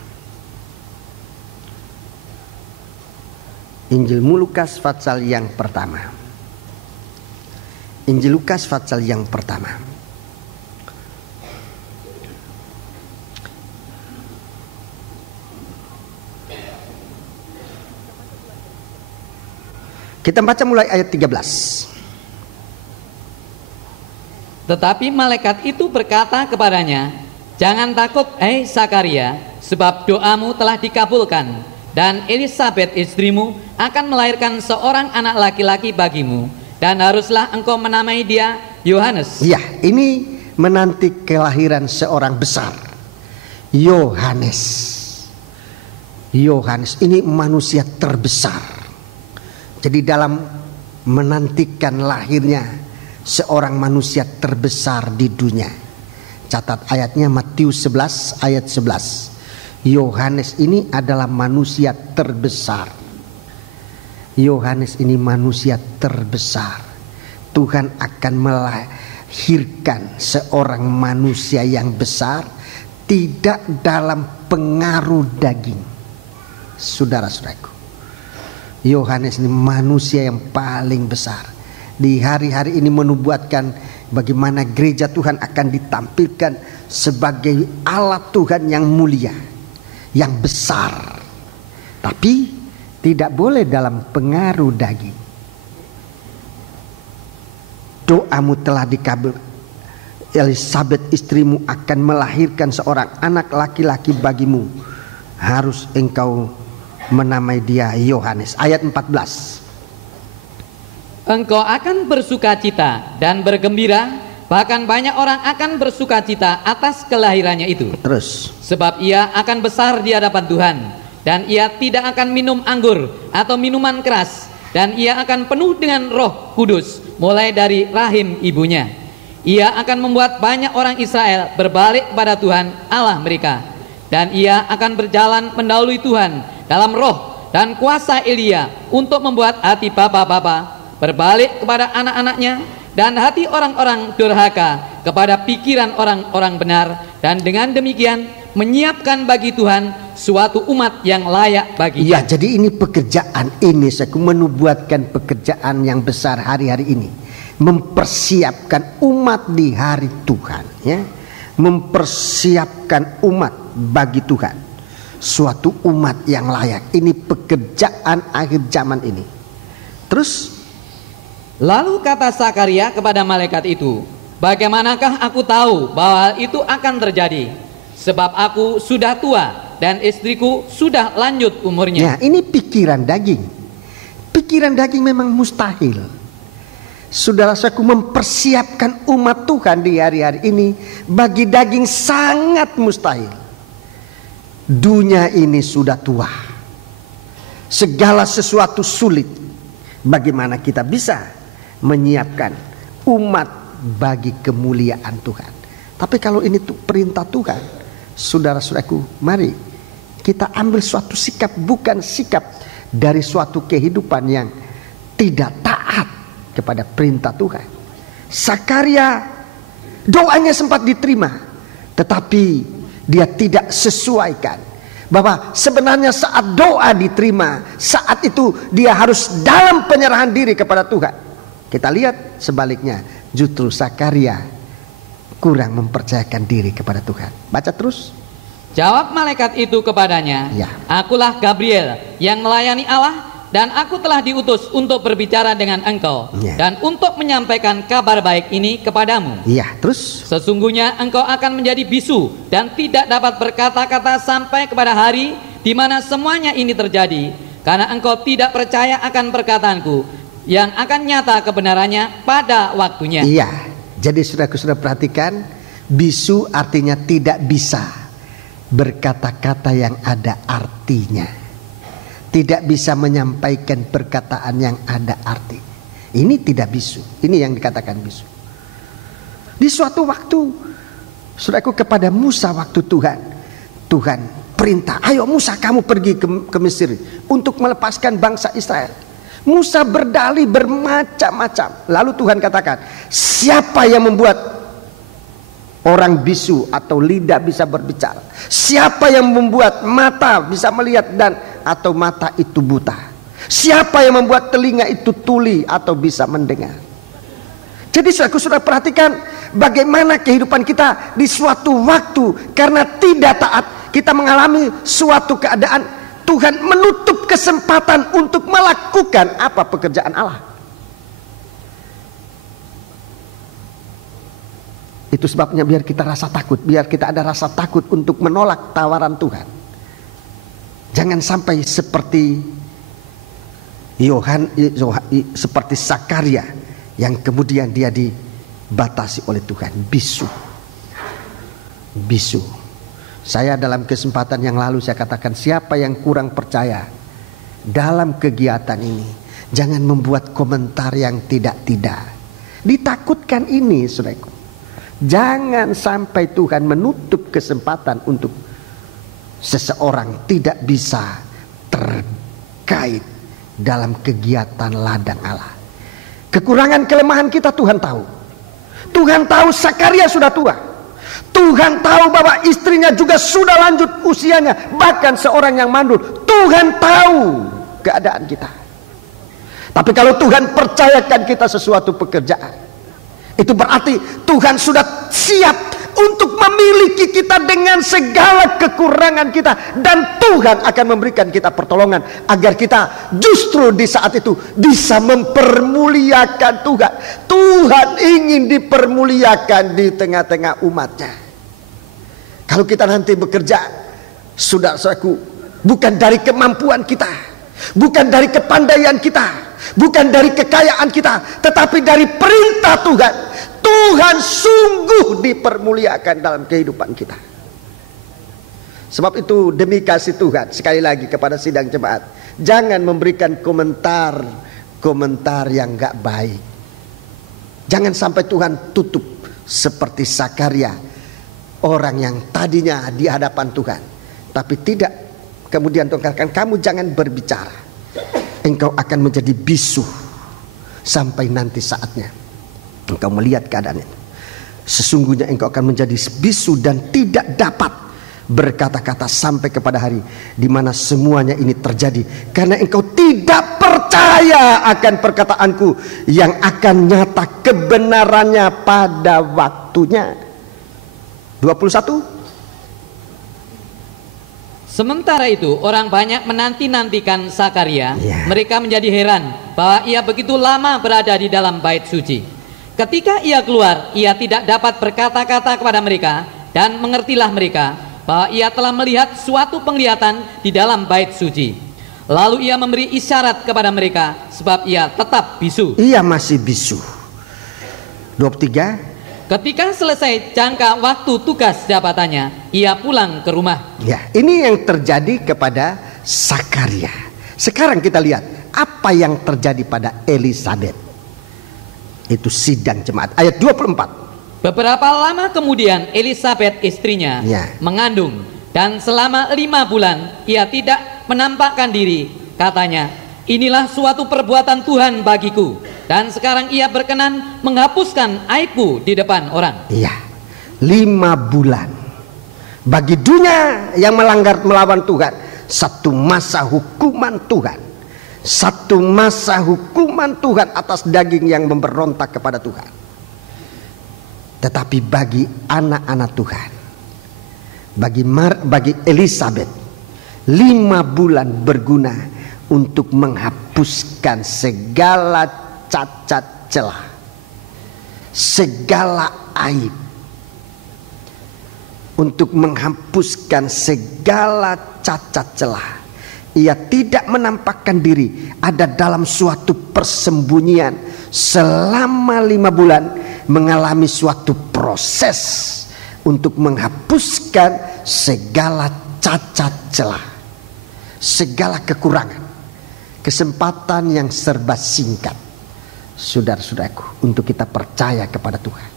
Injil Lukas pasal yang pertama. Injil Lukas pasal yang pertama. Kita baca mulai ayat 13. Tetapi malaikat itu berkata kepadanya, "Jangan takut, hai Zakaria, sebab doamu telah dikabulkan. Dan Elisabet istrimu akan melahirkan seorang anak laki-laki bagimu, dan haruslah engkau menamai dia Yohanes." Ya, ini menanti kelahiran seorang besar, Yohanes. Yohanes ini manusia terbesar. Jadi dalam menantikan lahirnya seorang manusia terbesar di dunia. Catat ayatnya, Matius 11 ayat 11. Yohanes ini adalah manusia terbesar. Yohanes ini manusia terbesar. Tuhan akan melahirkan seorang manusia yang besar, tidak dalam pengaruh daging. Saudara-saudaraku, Yohanes ini manusia yang paling besar. Di hari-hari ini menubuatkan bagaimana gereja Tuhan akan ditampilkan sebagai alat Tuhan yang mulia, yang besar, tapi tidak boleh dalam pengaruh daging. Doamu telah dikabulkan. Elisabet istrimu akan melahirkan seorang anak laki-laki bagimu. Harus engkau menamai dia Yohanes. Ayat 14. Engkau akan bersukacita dan bergembira, bahkan banyak orang akan bersukacita atas kelahirannya itu. Terus. Sebab ia akan besar di hadapan Tuhan, dan ia tidak akan minum anggur atau minuman keras, dan ia akan penuh dengan Roh Kudus mulai dari rahim ibunya. Ia akan membuat banyak orang Israel berbalik kepada Tuhan Allah mereka, dan ia akan berjalan mendahului Tuhan dalam roh dan kuasa Elia untuk membuat hati bapa-bapa berbalik kepada anak-anaknya, dan hati orang-orang durhaka kepada pikiran orang-orang benar, dan dengan demikian menyiapkan bagi Tuhan suatu umat yang layak baginya. Ya, jadi ini pekerjaan ini, saya menubuatkan pekerjaan yang besar hari-hari ini, mempersiapkan umat di hari Tuhan, ya, mempersiapkan umat bagi Tuhan, suatu umat yang layak. Ini pekerjaan akhir zaman ini. Terus, lalu kata Sakaria kepada malaikat itu, bagaimanakah aku tahu bahwa hal itu akan terjadi? Sebab aku sudah tua dan istriku sudah lanjut umurnya. Nah, ini pikiran daging. Pikiran daging memang mustahil. Saudara-saudaraku, mempersiapkan umat Tuhan di hari-hari ini bagi daging sangat mustahil. Dunia ini sudah tua. Segala sesuatu sulit. Bagaimana kita bisa menyiapkan umat bagi kemuliaan Tuhan? Tapi kalau ini perintah Tuhan, saudara-saudaraku, mari kita ambil suatu sikap, bukan sikap dari suatu kehidupan yang tidak taat kepada perintah Tuhan. Sakaria, doanya sempat diterima, tetapi dia tidak sesuaikan bahwa sebenarnya saat doa diterima, saat itu dia harus dalam penyerahan diri kepada Tuhan. Kita lihat sebaliknya, justru Sakaria kurang mempercayakan diri kepada Tuhan. Baca terus. Jawab malaikat itu kepadanya, ya, akulah Gabriel yang melayani Allah, dan aku telah diutus untuk berbicara dengan engkau, ya, dan untuk menyampaikan kabar baik ini kepadamu. Ya, terus. Sesungguhnya engkau akan menjadi bisu dan tidak dapat berkata-kata sampai kepada hari di mana semuanya ini terjadi, karena engkau tidak percaya akan perkataanku yang akan nyata kebenarannya pada waktunya. Iya. Jadi sudah perhatikan, bisu artinya tidak bisa berkata-kata yang ada artinya, tidak bisa menyampaikan perkataan yang ada arti. Ini tidak bisu. Ini yang dikatakan bisu. Di suatu waktu, saudaraku, kepada Musa waktu Tuhan perintah, ayo Musa kamu pergi ke Mesir untuk melepaskan bangsa Israel. Musa berdalih bermacam-macam. Lalu Tuhan katakan, siapa yang membuat orang bisu atau lidah bisa berbicara? Siapa yang membuat mata bisa melihat dan atau mata itu buta? Siapa yang membuat telinga itu tuli atau bisa mendengar? Jadi aku sudah perhatikan bagaimana kehidupan kita di suatu waktu karena tidak taat, kita mengalami suatu keadaan Tuhan menutup kesempatan untuk melakukan apa pekerjaan Allah. Itu sebabnya biar kita rasa takut, biar kita ada rasa takut untuk menolak tawaran Tuhan. Jangan sampai seperti seperti Sakaria yang kemudian dia dibatasi oleh Tuhan, bisu. Saya dalam kesempatan yang lalu saya katakan, siapa yang kurang percaya dalam kegiatan ini, jangan membuat komentar yang tidak-tidak. Ditakutkan ini, saudaraku. Jangan sampai Tuhan menutup kesempatan untuk seseorang tidak bisa terkait dalam kegiatan ladang Allah. Kekurangan kelemahan kita Tuhan tahu. Tuhan tahu Sakaria sudah tua. Tuhan tahu bahwa istrinya juga sudah lanjut usianya, bahkan seorang yang mandul. Tuhan tahu keadaan kita. Tapi kalau Tuhan percayakan kita sesuatu pekerjaan, itu berarti Tuhan sudah siap untuk memiliki kita dengan segala kekurangan kita, dan Tuhan akan memberikan kita pertolongan agar kita justru di saat itu bisa mempermuliakan Tuhan. Tuhan ingin dipermuliakan di tengah-tengah umatnya. Kalau kita nanti bekerja, saudaraku, bukan dari kemampuan kita, bukan dari kepandaian kita, bukan dari kekayaan kita, tetapi dari perintah Tuhan, Tuhan sungguh dipermuliakan dalam kehidupan kita. Sebab itu demi kasih Tuhan, sekali lagi kepada sidang jemaat, jangan memberikan komentar yang gak baik. Jangan sampai Tuhan tutup seperti Zakaria, orang yang tadinya di hadapan Tuhan, tapi tidak. Kemudian Tuhan katakan, kamu jangan berbicara, engkau akan menjadi bisu sampai nanti saatnya engkau melihat keadaan itu. Sesungguhnya engkau akan menjadi bisu dan tidak dapat berkata-kata sampai kepada hari di mana semuanya ini terjadi, karena engkau tidak percaya akan perkataanku yang akan nyata kebenarannya pada waktunya. 21. Sementara itu orang banyak menanti-nantikan Zakaria. Mereka menjadi heran bahwa ia begitu lama berada di dalam bait suci. Ketika ia keluar, ia tidak dapat berkata-kata kepada mereka, dan mengertilah mereka bahwa ia telah melihat suatu penglihatan di dalam bait suci. Lalu ia memberi isyarat kepada mereka, sebab ia tetap bisu. Ia masih bisu. 23. Ketika selesai jangka waktu tugas jabatannya, ia pulang ke rumah. Ya, ini yang terjadi kepada Zakaria. Sekarang kita lihat apa yang terjadi pada Elisabet. Itu sidang jemaat, ayat 24. Beberapa lama kemudian Elisabet istrinya mengandung, dan selama 5 bulan ia tidak menampakkan diri. Katanya, inilah suatu perbuatan Tuhan bagiku, dan sekarang ia berkenan menghapuskan aibku di depan orang. Iya, 5 bulan. Bagi dunia yang melawan Tuhan, satu masa hukuman Tuhan. Satu masa hukuman Tuhan atas daging yang memberontak kepada Tuhan. Tetapi bagi anak-anak Tuhan, bagi Elisabet, 5 bulan berguna untuk menghapuskan segala cacat celah, segala aib, untuk menghapuskan segala cacat celah. Ia tidak menampakkan diri, ada dalam suatu persembunyian selama 5 bulan, mengalami suatu proses untuk menghapuskan segala cacat celah, segala kekurangan. Kesempatan yang serba singkat, saudara-saudaraku, untuk kita percaya kepada Tuhan.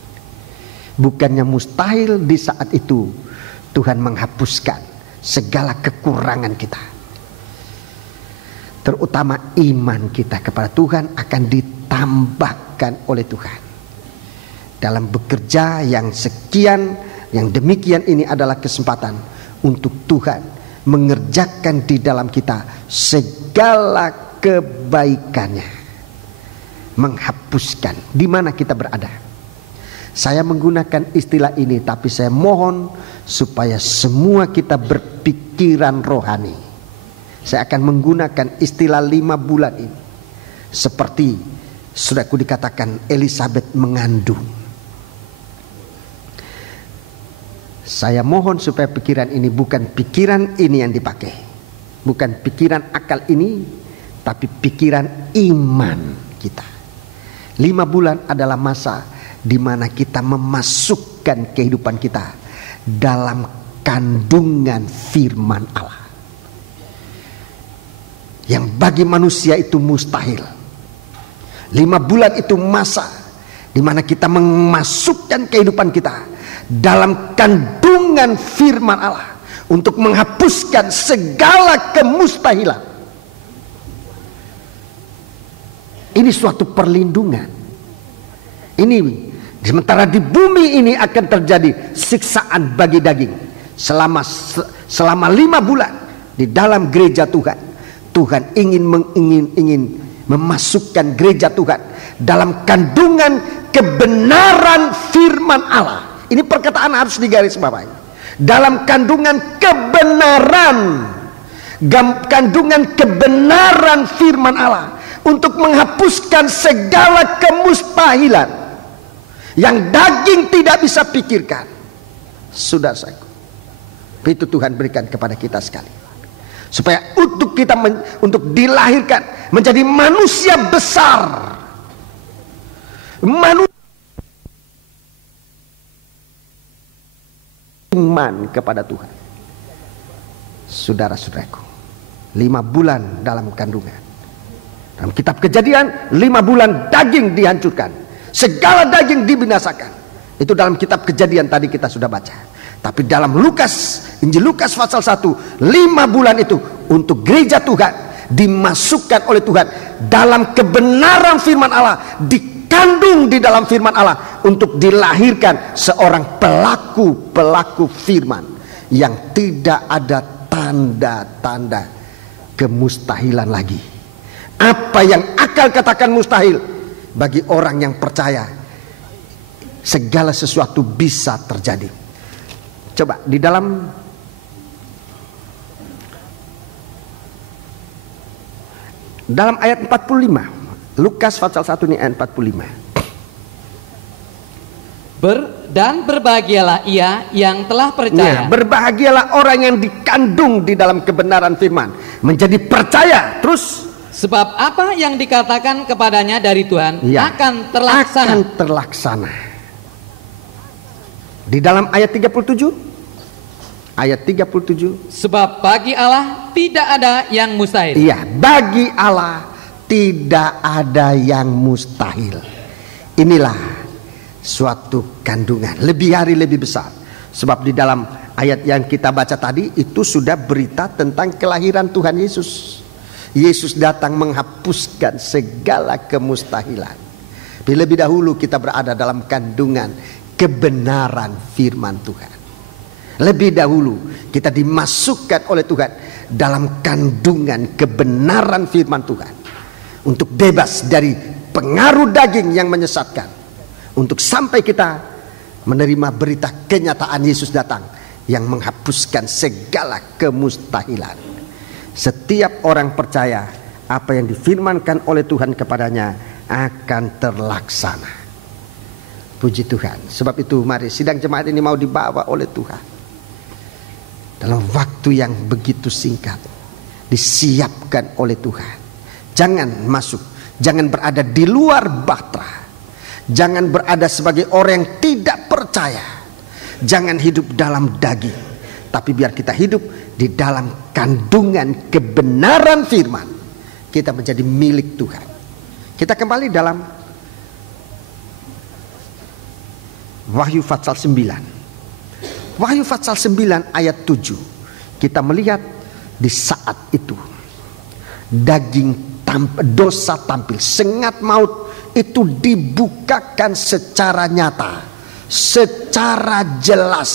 Bukannya mustahil di saat itu Tuhan menghapuskan segala kekurangan kita. Terutama iman kita kepada Tuhan akan ditambahkan oleh Tuhan. Dalam bekerja yang sekian, yang demikian, ini adalah kesempatan untuk Tuhan mengerjakan di dalam kita segala kebaikannya, menghapuskan di mana kita berada. Saya menggunakan istilah ini, tapi saya mohon supaya semua kita berpikiran rohani. Saya akan menggunakan istilah 5 bulan ini seperti saudaraku dikatakan Elisabet mengandung. Saya mohon supaya pikiran ini bukan pikiran ini yang dipakai, bukan pikiran akal ini, tapi pikiran iman kita. 5 bulan adalah masa di mana kita memasukkan kehidupan kita dalam kandungan firman Allah, yang bagi manusia itu mustahil. 5 bulan itu masa di mana kita memasukkan kehidupan kita dalam kandungan firman Allah untuk menghapuskan segala kemustahilan. Ini suatu perlindungan. Ini sementara di bumi ini akan terjadi siksaan bagi daging selama 5 bulan di dalam gereja Tuhan. Tuhan ingin memasukkan gereja Tuhan dalam kandungan kebenaran firman Allah. Ini perkataan harus digarisbawahi. Dalam kandungan kebenaran, kandungan kebenaran firman Allah untuk menghapuskan segala kemustahilan yang daging tidak bisa pikirkan. Saudara-saudaraku, itu Tuhan berikan kepada kita sekali. Supaya untuk kita untuk dilahirkan menjadi manusia besar, manusia iman kepada Tuhan. Saudara-saudaraku, 5 bulan dalam kandungan. Dalam kitab Kejadian 5 bulan daging dihancurkan. segala daging dibinasakan. Itu dalam kitab Kejadian tadi kita sudah baca. Tapi dalam Lukas, Injil Lukas pasal 1, 5 bulan itu untuk gereja Tuhan dimasukkan oleh Tuhan dalam kebenaran firman Allah, dikandung di dalam firman Allah untuk dilahirkan seorang pelaku firman yang tidak ada tanda-tanda kemustahilan lagi. Apa yang akal katakan mustahil, bagi orang yang percaya segala sesuatu bisa terjadi. Coba di dalam ayat 45, Lukas pasal 1 ini ayat 45. Dan berbahagialah ia yang telah percaya. Berbahagialah orang yang dikandung di dalam kebenaran firman, menjadi percaya. Terus, sebab apa yang dikatakan kepadanya dari Tuhan akan terlaksana. Di dalam ayat 37, sebab bagi Allah tidak ada yang mustahil. Iya, bagi Allah tidak ada yang mustahil. Inilah suatu kandungan lebih hari lebih besar. Sebab di dalam ayat yang kita baca tadi itu sudah berita tentang kelahiran Tuhan Yesus. Yesus datang menghapuskan segala kemustahilan. Lebih dahulu kita berada dalam kandungan kebenaran firman Tuhan. Lebih dahulu kita dimasukkan oleh Tuhan dalam kandungan kebenaran firman Tuhan, untuk bebas dari pengaruh daging yang menyesatkan, untuk sampai kita menerima berita kenyataan Yesus datang yang menghapuskan segala kemustahilan. Setiap orang percaya apa yang difirmankan oleh Tuhan kepadanya akan terlaksana. Puji Tuhan. Sebab itu mari sidang jemaat ini mau dibawa oleh Tuhan dalam waktu yang begitu singkat, disiapkan oleh Tuhan. Jangan masuk, jangan berada di luar bahtera, jangan berada sebagai orang yang tidak percaya, jangan hidup dalam daging, tapi biar kita hidup di dalam kandungan kebenaran firman. Kita menjadi milik Tuhan. Kita kembali dalam Wahyu pasal 9. Wahyu pasal 9 ayat 7. Kita melihat di saat itu dosa tampil, sengat maut itu dibukakan secara nyata, secara jelas.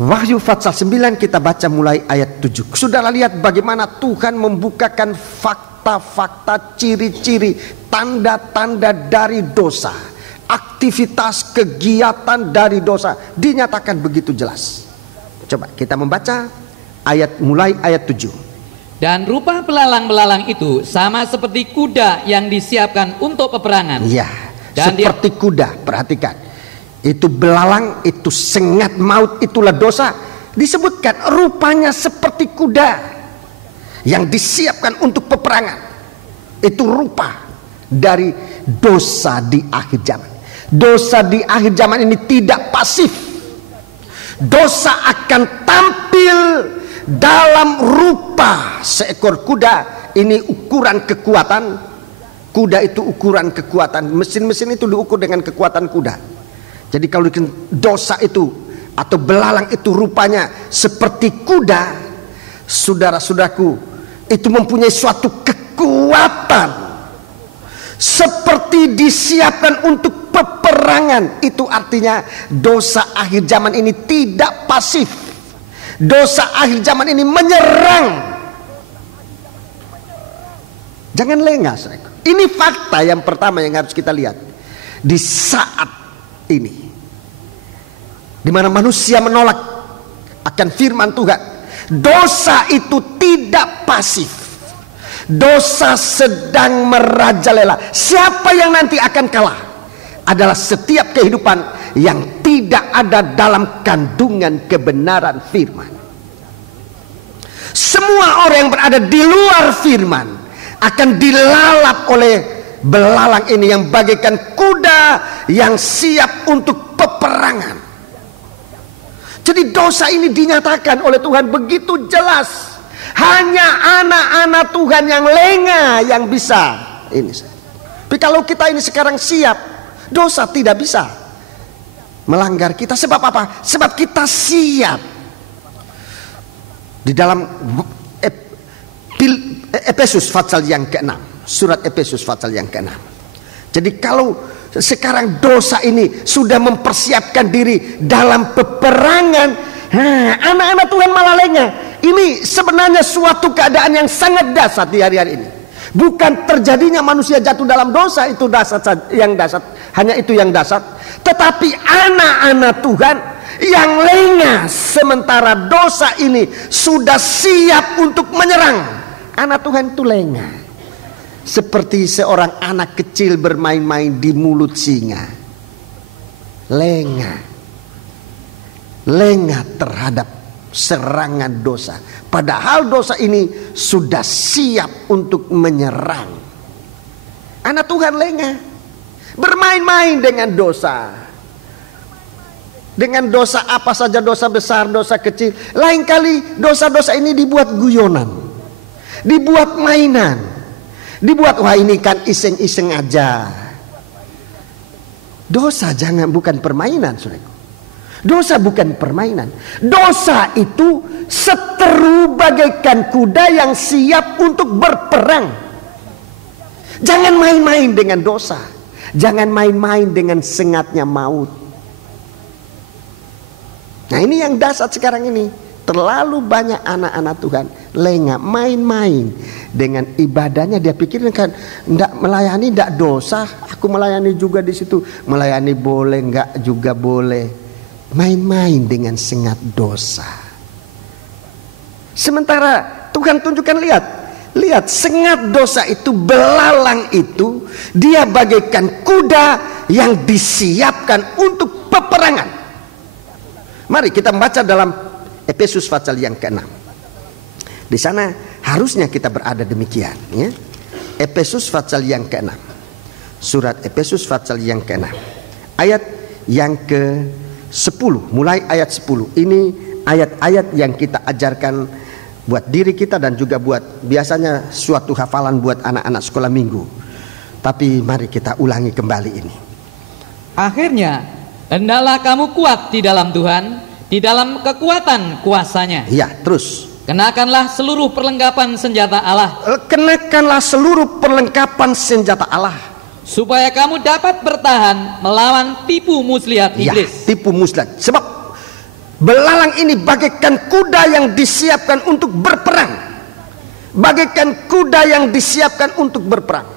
Wahyu pasal 9 kita baca mulai ayat 7. Saudara lihat bagaimana Tuhan membukakan fakta-fakta, ciri-ciri, tanda-tanda dari dosa, aktivitas kegiatan dari dosa dinyatakan begitu jelas. Coba kita membaca mulai ayat 7. Dan rupa belalang-belalang itu sama seperti kuda yang disiapkan untuk peperangan. Ya, seperti kuda. Perhatikan, itu belalang, itu sengat maut, itulah dosa. Disebutkan rupanya seperti kuda yang disiapkan untuk peperangan. Itu rupa dari dosa di akhir zaman. Dosa di akhir zaman ini tidak pasif. Dosa akan tampil dalam rupa seekor kuda. Ini ukuran kekuatan. Kuda itu ukuran kekuatan. Mesin-mesin itu diukur dengan kekuatan kuda. Jadi kalau dosa itu atau belalang itu rupanya seperti kuda, saudara-saudaraku, itu mempunyai suatu kekuatan seperti disiapkan untuk peperangan. Itu artinya dosa akhir zaman ini tidak pasif. Dosa akhir zaman ini menyerang. Jangan lengah. Ini fakta yang pertama yang harus kita lihat. Di saat ini, di mana manusia menolak akan firman Tuhan, dosa itu tidak pasif. Dosa sedang merajalela. Siapa yang nanti akan kalah adalah setiap kehidupan yang tidak ada dalam kandungan kebenaran firman. Semua orang yang berada di luar firman akan dilalap oleh belalang ini yang bagaikan kuda yang siap untuk peperangan. Jadi dosa ini dinyatakan oleh Tuhan begitu jelas. Hanya anak-anak Tuhan yang lengah yang bisa ini. Tapi kalau kita ini sekarang siap, dosa tidak bisa melanggar kita. Sebab apa? Sebab kita siap. Di dalam Efesus pasal yang ke-6, surat Efesus pasal yang ke-6. Jadi kalau sekarang dosa ini sudah mempersiapkan diri dalam peperangan, anak-anak Tuhan malah lengah. Ini sebenarnya suatu keadaan yang sangat dasar di hari-hari ini. Bukan terjadinya manusia jatuh dalam dosa, itu dasar yang dasar, hanya itu yang dasar. Tetapi anak-anak Tuhan yang lengah sementara dosa ini sudah siap untuk menyerang. Anak Tuhan itu lengah, seperti seorang anak kecil bermain-main di mulut singa. Lengah terhadap serangan dosa. Padahal dosa ini sudah siap untuk menyerang. Anak Tuhan lengah, bermain-main dengan dosa. Dengan dosa apa saja, dosa besar, dosa kecil. Lain kali dosa-dosa ini dibuat guyonan, dibuat mainan, dibuat wah ini kan iseng-iseng aja. Dosa bukan permainan, saudaraku. Dosa bukan permainan. Dosa itu seteru bagaikan kuda yang siap untuk berperang. Jangan main-main dengan dosa. Jangan main-main dengan sengatnya maut. Nah, ini yang dasar sekarang ini. Terlalu banyak anak-anak Tuhan lengah main-main dengan ibadahnya. Dia pikir kan enggak melayani, enggak dosa. Aku melayani juga di situ. Melayani boleh, enggak juga boleh. Main-main dengan sengat dosa. Sementara Tuhan tunjukkan, lihat sengat dosa itu, belalang itu, dia bagaikan kuda yang disiapkan untuk peperangan. Mari kita membaca dalam Efesus pasal yang ke-6. Di sana harusnya kita berada demikian, ya. Efesus pasal yang ke-6. Surat Efesus pasal yang ke-6. Ayat yang ke-10, mulai ayat 10. Ini ayat-ayat yang kita ajarkan buat diri kita dan juga buat biasanya suatu hafalan buat anak-anak sekolah minggu. Tapi mari kita ulangi kembali ini. Akhirnya, hendaklah kamu kuat di dalam Tuhan, di dalam kekuatan kuasanya. Iya, terus. Kenakanlah seluruh perlengkapan senjata Allah. Kenakanlah seluruh perlengkapan senjata Allah, supaya kamu dapat bertahan melawan tipu muslihat iblis. Ya, tipu muslihat. Sebab belalang ini bagaikan kuda yang disiapkan untuk berperang. Bagaikan kuda yang disiapkan untuk berperang.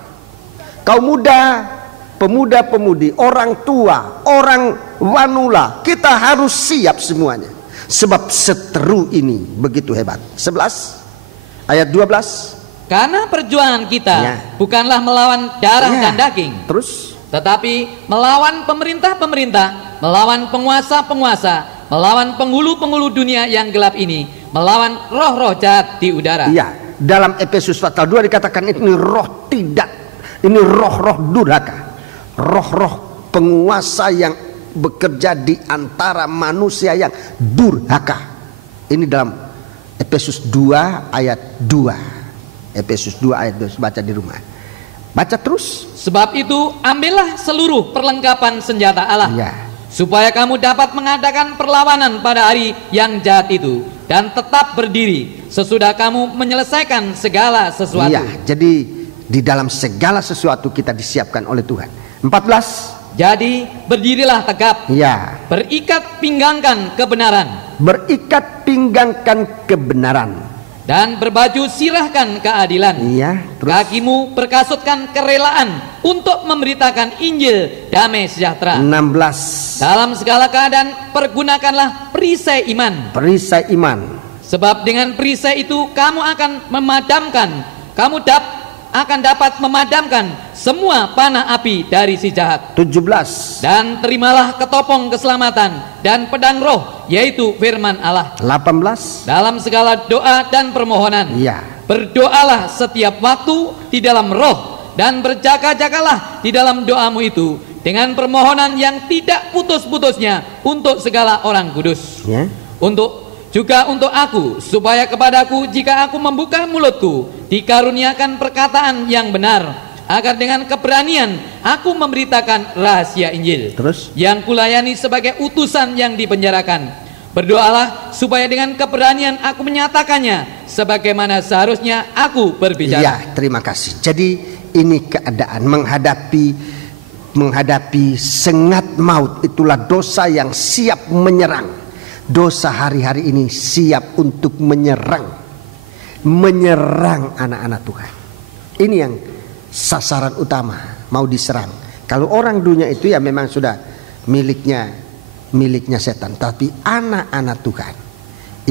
Kaum muda, pemuda-pemudi, orang tua, orang wanula, kita harus siap semuanya. Sebab seteru ini begitu hebat. 11 ayat 12. Karena perjuangan kita bukanlah melawan darah dan daging, terus, tetapi melawan pemerintah-pemerintah, melawan penguasa-penguasa, melawan penghulu-penghulu dunia yang gelap ini, melawan roh-roh jahat di udara. Iya, dalam Efesus pasal 2 dikatakan ini roh tidak, ini roh-roh durhaka, roh-roh penguasa yang bekerja di antara manusia yang durhaka. Ini dalam Efesus 2 ayat 2. Efesus 2 ayat 2, baca di rumah. Baca terus. Sebab itu ambillah seluruh perlengkapan senjata Allah, supaya kamu dapat mengadakan perlawanan pada hari yang jahat itu, dan tetap berdiri sesudah kamu menyelesaikan segala sesuatu. Iya, jadi di dalam segala sesuatu kita disiapkan oleh Tuhan. 14. Jadi berdirilah tegap. Ya. Berikat pinggangkan kebenaran. Berikat pinggangkan kebenaran. Dan berbaju sirahkan keadilan. Iya. Terus. Kakimu berkasutkan kerelaan untuk memberitakan Injil damai sejahtera. 16. Dalam segala keadaan pergunakanlah perisai iman. Perisai iman. Sebab dengan perisai itu kamu akan akan dapat memadamkan semua panah api dari si jahat. 17. Dan terimalah ketopong keselamatan dan pedang roh, yaitu firman Allah. 18. Dalam segala doa dan permohonan, berdoalah setiap waktu di dalam roh, dan berjaga-jagalah di dalam doamu itu dengan permohonan yang tidak putus-putusnya untuk segala orang kudus. Juga untuk aku, supaya kepadaku jika aku membuka mulutku, dikaruniakan perkataan yang benar, agar dengan keberanian aku memberitakan rahasia Injil. Terus? Yang kulayani sebagai utusan yang dipenjarakan. Berdoalah supaya dengan keberanian aku menyatakannya sebagaimana seharusnya aku berbicara. Ya, terima kasih. Jadi ini keadaan menghadapi sengat maut, itulah dosa yang siap menyerang. Dosa hari-hari ini siap untuk menyerang anak-anak Tuhan. Ini yang sasaran utama, mau diserang. Kalau orang dunia itu ya memang sudah miliknya setan, tapi anak-anak Tuhan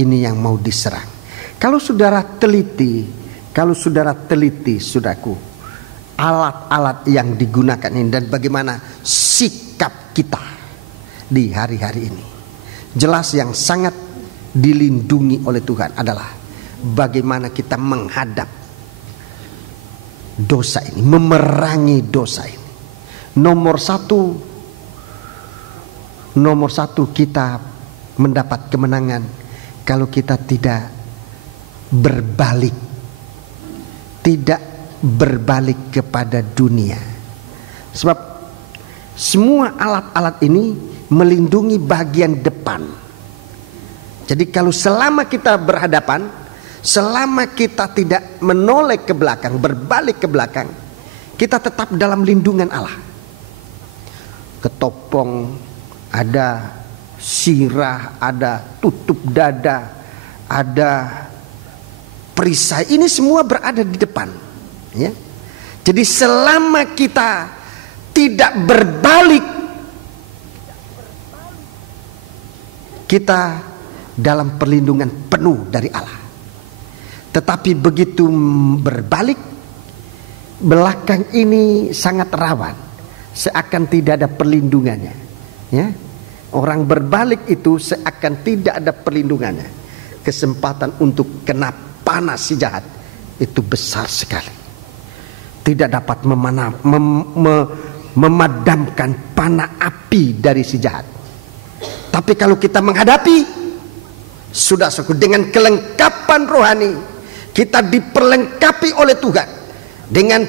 ini yang mau diserang. Kalau saudara teliti, saudaraku, alat-alat yang digunakan ini dan bagaimana sikap kita di hari-hari ini, jelas yang sangat dilindungi oleh Tuhan adalah bagaimana kita menghadap dosa ini, memerangi dosa ini. Nomor satu kita mendapat kemenangan kalau kita tidak berbalik kepada dunia. Sebab semua alat-alat ini melindungi bagian depan. Jadi kalau selama kita berhadapan, selama kita tidak menoleh ke belakang, berbalik ke belakang, kita tetap dalam lindungan Allah. Ketopong, ada sirah, ada tutup dada, ada perisai, ini semua berada di depan, ya. Jadi selama kita tidak berbalik, kita dalam perlindungan penuh dari Allah. Tetapi begitu berbalik, belakang ini sangat rawan, seakan tidak ada perlindungannya, ya. Orang berbalik itu seakan tidak ada perlindungannya. Kesempatan untuk kena panas si jahat itu besar sekali. Tidak dapat memadamkan panah api dari si jahat. Tapi kalau kita menghadapi, sudah dengan kelengkapan rohani, kita diperlengkapi oleh Tuhan dengan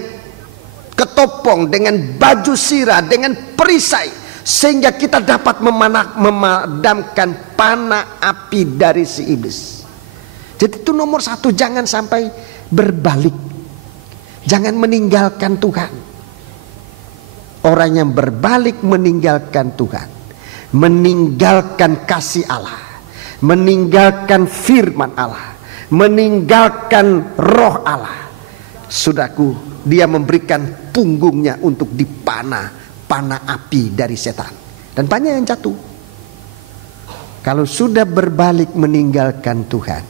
ketopong, dengan baju sirah, dengan perisai, sehingga kita dapat memadamkan panah api dari si iblis. Jadi itu nomor satu, jangan sampai berbalik, jangan meninggalkan Tuhan. Orang yang berbalik meninggalkan Tuhan, meninggalkan kasih Allah, meninggalkan firman Allah, meninggalkan roh Allah. Saudaraku, dia memberikan punggungnya untuk dipanah api dari setan, dan banyak yang jatuh. Kalau sudah berbalik meninggalkan Tuhan,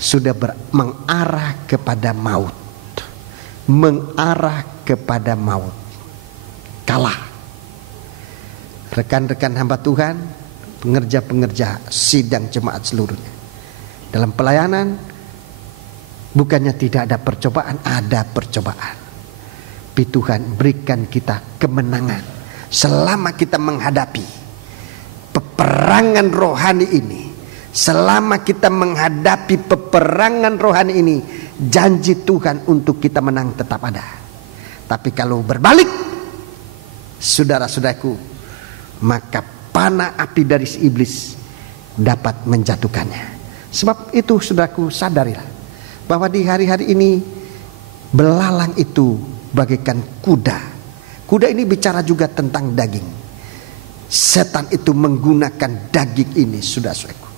sudah mengarah kepada maut, kalah. Rekan-rekan hamba Tuhan, pengerja-pengerja sidang jemaat seluruhnya, dalam pelayanan bukannya tidak ada percobaan, ada percobaan. Tapi Tuhan berikan kita kemenangan selama kita menghadapi peperangan rohani ini. Selama kita menghadapi peperangan rohani ini, janji Tuhan untuk kita menang tetap ada. Tapi kalau berbalik, saudara-saudaraku, maka panah api dari si iblis dapat menjatuhkannya. Sebab itu, saudaraku, sadarilah bahwa di hari-hari ini belalang itu bagaikan kuda. Kuda ini bicara juga tentang daging. Setan itu menggunakan daging ini, saudara-saudaraku,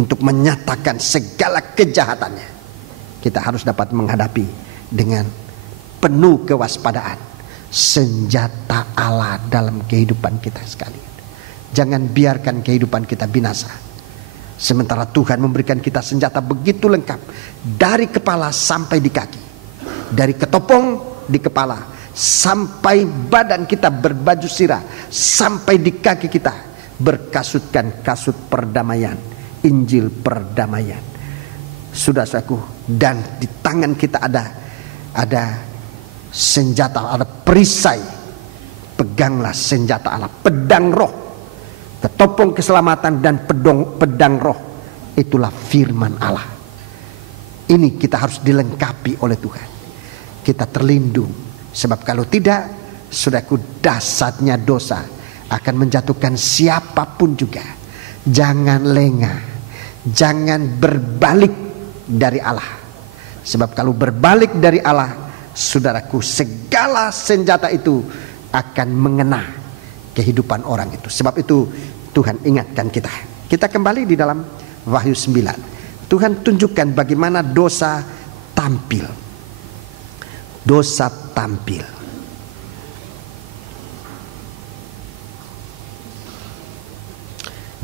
untuk menyatakan segala kejahatannya. Kita harus dapat menghadapi dengan penuh kewaspadaan senjata Allah dalam kehidupan kita sekalian. Jangan biarkan kehidupan kita binasa, sementara Tuhan memberikan kita senjata begitu lengkap, dari kepala sampai di kaki, dari ketopong di kepala sampai badan kita berbaju sirah, sampai di kaki kita berkasutkan kasut perdamaian, Injil perdamaian. Saudaraku, dan di tangan kita ada senjata, ada perisai. Peganglah senjata Allah, pedang roh, ketopong keselamatan dan pedang roh. Itulah firman Allah. Ini kita harus dilengkapi oleh Tuhan. Kita terlindung Sebab kalau tidak, saudaraku, dahsyatnya dosa akan menjatuhkan siapapun juga. Jangan lengah, jangan berbalik dari Allah. Sebab kalau berbalik dari Allah, saudaraku, segala senjata itu akan mengena kehidupan orang itu. Sebab itu Tuhan ingatkan kita. Kita kembali di dalam Wahyu 9. Tuhan tunjukkan bagaimana dosa tampil. Dosa tampil.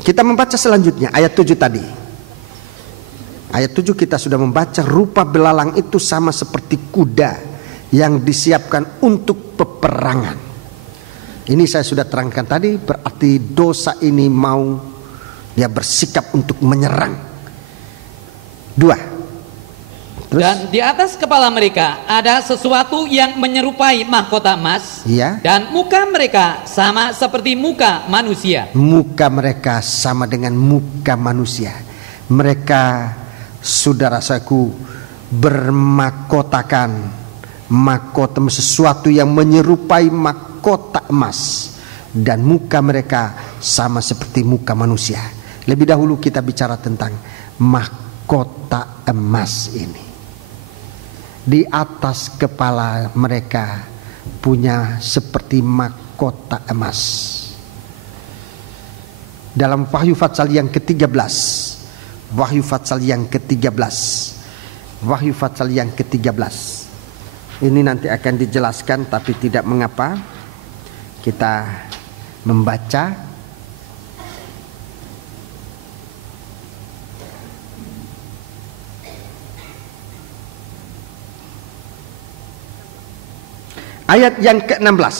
Kita membaca selanjutnya ayat 7 tadi. Ayat 7 kita sudah membaca, rupa belalang itu sama seperti kuda yang disiapkan untuk peperangan. Ini saya sudah terangkan tadi, berarti dosa ini mau dia bersikap untuk menyerang. 2. Dan di atas kepala mereka ada sesuatu yang menyerupai mahkota emas, ya. Dan muka mereka sama seperti muka manusia. Muka mereka sama dengan muka manusia. Mereka, saudara-saudaraku, bermahkotakan mahkota sesuatu yang menyerupai mahkota emas, dan muka mereka sama seperti muka manusia. Lebih dahulu kita bicara tentang mahkota emas ini. Di atas kepala mereka punya seperti mahkota emas. Dalam Wahyu Fatsal yang ke-13, Wahyu Fatsal yang ke-13, Wahyu Fatsal yang ke-13. Ini nanti akan dijelaskan, tapi tidak mengapa kita membaca. Ayat yang ke-16.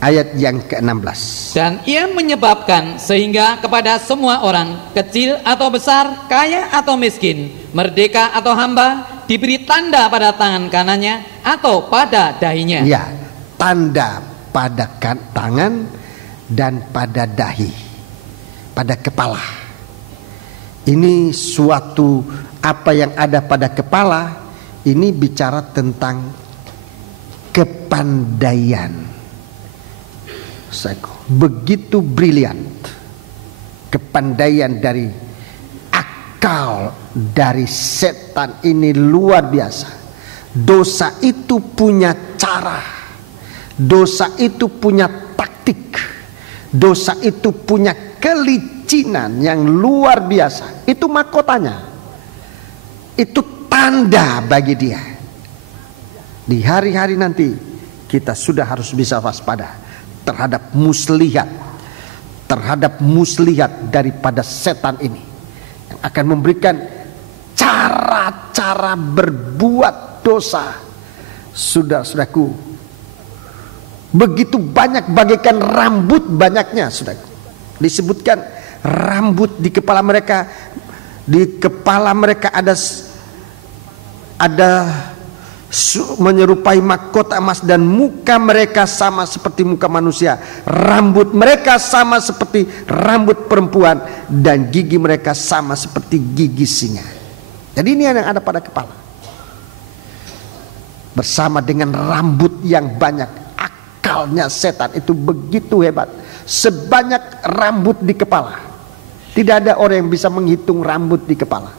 Ayat yang ke-16. Dan ia menyebabkan sehingga kepada semua orang, kecil atau besar, kaya atau miskin, merdeka atau hamba, diberi tanda pada tangan kanannya atau pada dahinya. Ya, tanda pada tangan dan pada dahi, pada kepala. Ini suatu apa yang ada pada kepala. Ini bicara tentang kepandaian. Begitu brilian kepandaian dari akal dari setan ini, luar biasa. Dosa itu punya cara, dosa itu punya taktik, dosa itu punya kelicinan yang luar biasa. Itu mahkotanya, itu tanda bagi dia. Di hari-hari nanti kita sudah harus bisa waspada terhadap muslihat daripada setan ini, yang akan memberikan cara-cara berbuat dosa. Saudara-saudaraku, begitu banyak bagaikan rambut banyaknya, saudaraku. Disebutkan rambut di kepala mereka. Di kepala mereka ada menyerupai mahkota emas, dan muka mereka sama seperti muka manusia. Rambut mereka sama seperti rambut perempuan, dan gigi mereka sama seperti gigi singa. Jadi ini yang ada pada kepala, bersama dengan rambut yang banyak. Akalnya setan itu begitu hebat, sebanyak rambut di kepala. Tidak ada orang yang bisa menghitung rambut di kepala.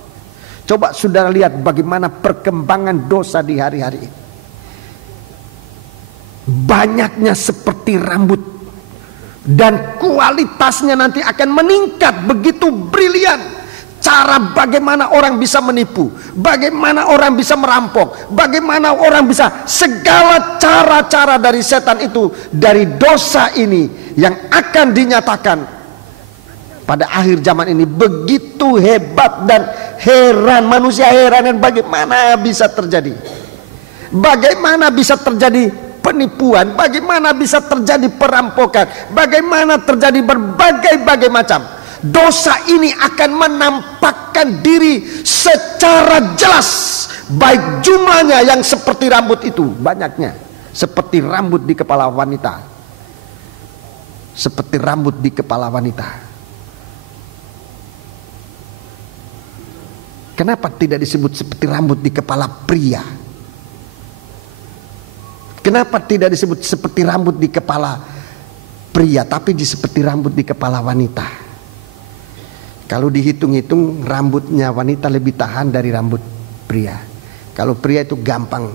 Coba saudara lihat bagaimana perkembangan dosa di hari-hari ini. Banyaknya seperti rambut, dan kualitasnya nanti akan meningkat begitu brilian. Cara bagaimana orang bisa menipu, bagaimana orang bisa merampok, bagaimana orang bisa, segala cara-cara dari setan itu, dari dosa ini yang akan dinyatakan pada akhir zaman ini begitu hebat dan heran. Manusia heran, dan bagaimana bisa terjadi, bagaimana bisa terjadi penipuan, bagaimana bisa terjadi perampokan, bagaimana terjadi berbagai macam. Dosa ini akan menampakkan diri secara jelas, baik jumlahnya yang seperti rambut itu, banyaknya seperti rambut di kepala wanita, seperti rambut di kepala wanita. Kenapa tidak disebut seperti rambut di kepala pria? Kenapa tidak disebut seperti rambut di kepala pria, tapi seperti rambut di kepala wanita? Kalau dihitung-hitung, rambutnya wanita lebih tahan dari rambut pria. Kalau pria itu gampang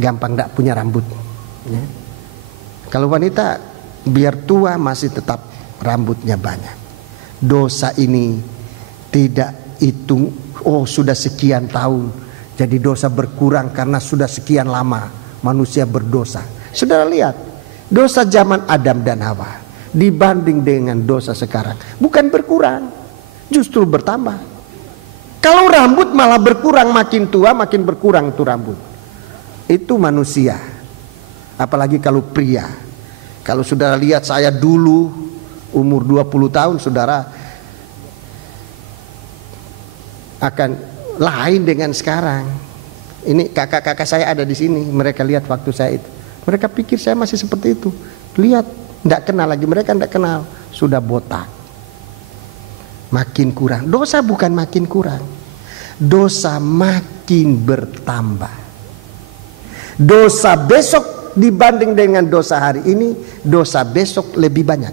tidak punya rambut, ya. Kalau wanita biar tua masih tetap rambutnya banyak. Dosa ini tidak hitung, oh sudah sekian tahun, jadi dosa berkurang karena sudah sekian lama manusia berdosa. Saudara lihat, dosa zaman Adam dan Hawa dibanding dengan dosa sekarang bukan berkurang, justru bertambah. Kalau rambut malah berkurang, makin tua makin berkurang tuh rambut. Itu manusia. Apalagi kalau pria. Kalau saudara lihat saya dulu umur 20 tahun, saudara akan lain dengan sekarang. Ini kakak-kakak saya ada di sini, mereka lihat waktu saya itu. Mereka pikir saya masih seperti itu. Lihat, tidak kenal lagi, mereka tidak kenal, sudah botak. Makin kurang. Dosa bukan makin kurang, dosa makin bertambah. Dosa besok dibanding dengan dosa hari ini, dosa besok lebih banyak.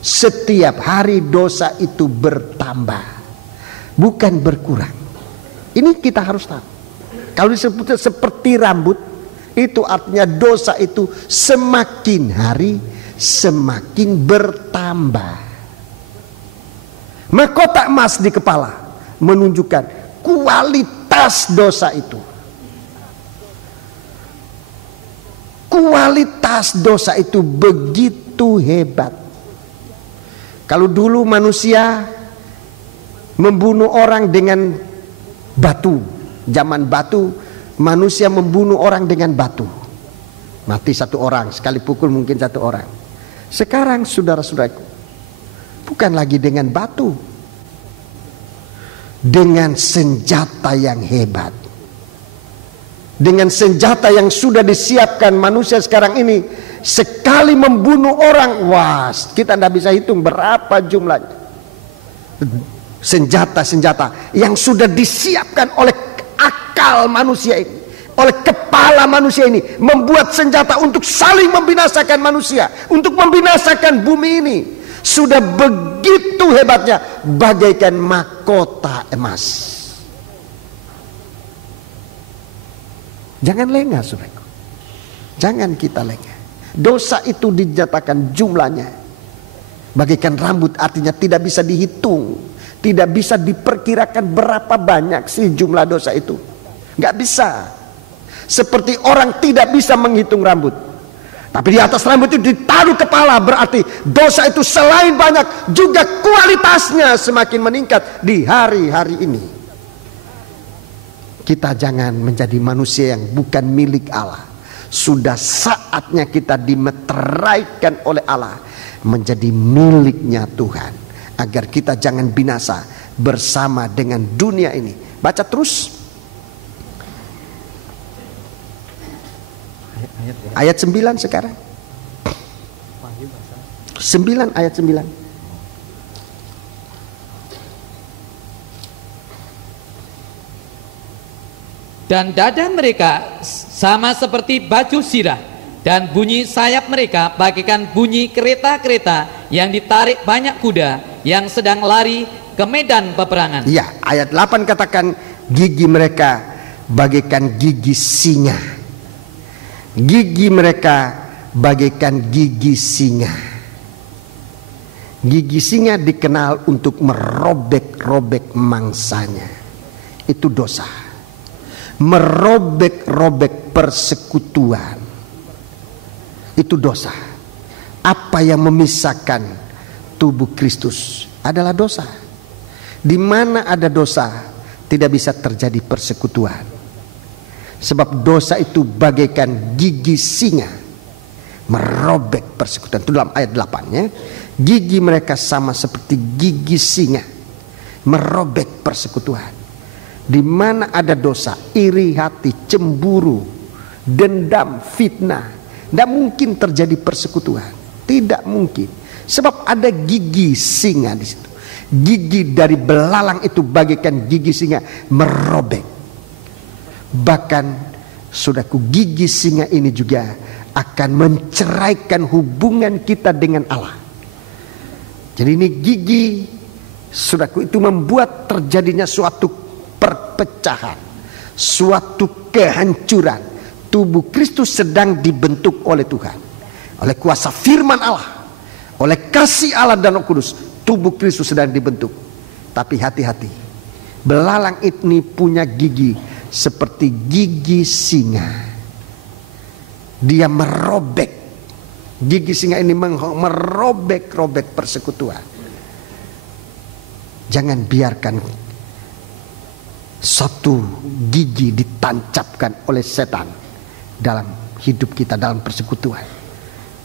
Setiap hari dosa itu bertambah, bukan berkurang. Ini kita harus tahu. Kalau disebut seperti rambut, itu artinya dosa itu semakin hari semakin bertambah. Mahkota emas di kepala menunjukkan kualitas dosa itu. Kualitas dosa itu begitu hebat. Kalau dulu manusia membunuh orang dengan batu, zaman batu manusia membunuh orang dengan batu, mati satu orang, sekali pukul mungkin satu orang. Sekarang saudara-saudaraku, bukan lagi dengan batu, dengan senjata yang hebat. Dengan senjata yang sudah disiapkan manusia sekarang ini, sekali membunuh orang, wah, kita tidak bisa hitung berapa jumlahnya. Senjata-senjata yang sudah disiapkan oleh akal manusia ini, oleh kepala manusia ini, membuat senjata untuk saling membinasakan manusia, untuk membinasakan bumi ini. Sudah begitu hebatnya, bagaikan mahkota emas. Jangan lengah, saudaraku. Jangan kita lengah. Dosa itu dinyatakan jumlahnya bagaikan rambut, artinya tidak bisa dihitung, tidak bisa diperkirakan berapa banyak sih jumlah dosa itu. Nggak bisa. Seperti orang tidak bisa menghitung rambut. Tapi di atas rambut itu ditaruh kepala, berarti dosa itu selain banyak juga kualitasnya semakin meningkat di hari-hari ini. Kita jangan menjadi manusia yang bukan milik Allah. Sudah saatnya kita dimeteraikan oleh Allah menjadi miliknya Tuhan, agar kita jangan binasa bersama dengan dunia ini. Baca terus ayat 9 sekarang. 9 ayat 9. Dan dada mereka sama seperti baju sirah, dan bunyi sayap mereka bagaikan bunyi kereta-kereta yang ditarik banyak kuda yang sedang lari ke medan peperangan. Ya, ayat 8 katakan gigi mereka bagaikan gigi singa. Gigi mereka bagaikan gigi singa. Gigi singa dikenal untuk merobek-robek mangsanya. Itu dosa. Merobek-robek persekutuan, itu dosa. Apa yang memisahkan tubuh Kristus adalah dosa. Di mana ada dosa, tidak bisa terjadi persekutuan. Sebab dosa itu bagaikan gigi singa, merobek persekutuan. Itu dalam ayat 8-nya. Gigi mereka sama seperti gigi singa, merobek persekutuan. Di mana ada dosa, iri hati, cemburu, dendam, fitnah, tidak mungkin terjadi persekutuan. Tidak mungkin. Sebab ada gigi singa di situ. Gigi dari belalang itu bagaikan gigi singa, merobek. Bahkan Saudaraku, gigi singa ini juga akan menceraikan hubungan kita dengan Allah. Jadi ini gigi, saudaraku, itu membuat terjadinya suatu perpecahan, suatu kehancuran. Tubuh Kristus sedang dibentuk oleh Tuhan, oleh kuasa firman Allah, oleh kasih Allah dan Roh Kudus. Tubuh Kristus sedang dibentuk. Tapi hati-hati, belalang ini punya gigi seperti gigi singa. Dia merobek, gigi singa ini merobek-robek persekutuan. Jangan biarkan satu gigi ditancapkan oleh setan dalam hidup kita, dalam persekutuan.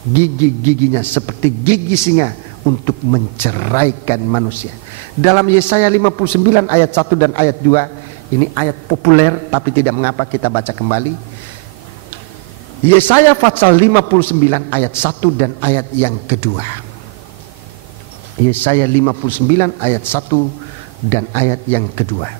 Gigi-giginya seperti gigi singa untuk menceraikan manusia. Dalam Yesaya 59 ayat 1 dan ayat 2, ini ayat populer tapi tidak mengapa kita baca kembali. Yesaya pasal 59 ayat 1 dan ayat yang kedua. Yesaya 59 ayat 1 dan ayat yang kedua.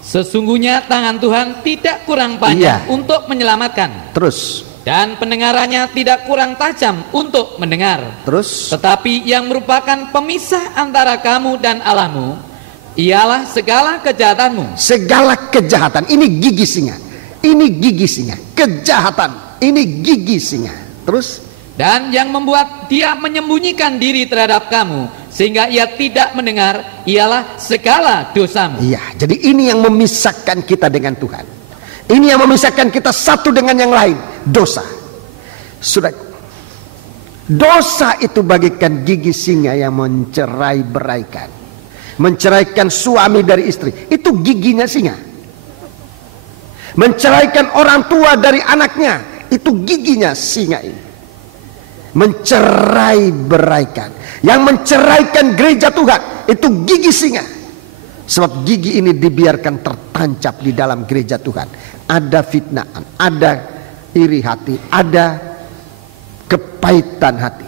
Sesungguhnya tangan Tuhan tidak kurang panjang untuk menyelamatkan. Terus. Dan pendengarannya tidak kurang tajam untuk mendengar. Terus. Tetapi yang merupakan pemisah antara kamu dan Allahmu ialah segala kejahatanmu. Segala kejahatan. Ini gigi singa. Ini gigi singa. Kejahatan. Ini gigi singa. Terus. Dan yang membuat dia menyembunyikan diri terhadap kamu sehingga ia tidak mendengar ialah segala dosamu. Iya, jadi ini yang memisahkan kita dengan Tuhan. Ini yang memisahkan kita satu dengan yang lain, dosa. Sudah, dosa itu bagaikan gigi singa yang mencerai-beraikan, menceraikan suami dari istri. Itu giginya singa. Menceraikan orang tua dari anaknya, itu giginya singa ini. Mencerai-beraikan. Yang menceraikan gereja Tuhan, itu gigi singa. Sebab gigi ini dibiarkan tertancap di dalam gereja Tuhan. Ada fitnaan, ada iri hati, ada kepahitan hati.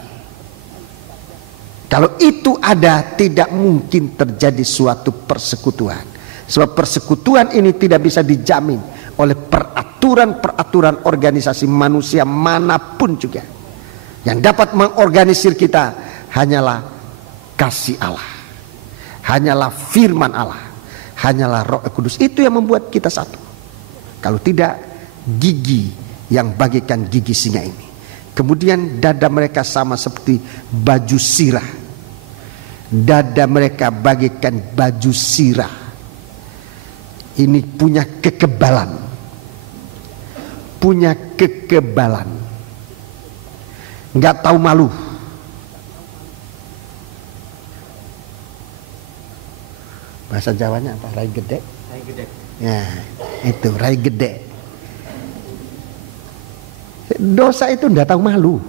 Kalau itu ada, tidak mungkin terjadi suatu persekutuan. Sebab persekutuan ini tidak bisa dijamin oleh peraturan-peraturan organisasi manusia manapun juga. Yang dapat mengorganisir kita hanyalah kasih Allah, hanyalah firman Allah, hanyalah Roh Kudus. Itu yang membuat kita satu. Kalau tidak, gigi yang bagaikan gigi singa ini. Kemudian dada mereka sama seperti baju sirah. Dada mereka bagaikan baju sirah. Ini punya kekebalan. Punya kekebalan. Nggak tahu malu. Bahasa Jawanya apa? Rai gede. Rai gede. Ya, itu rai gede. Dosa itu nggak tahu malu.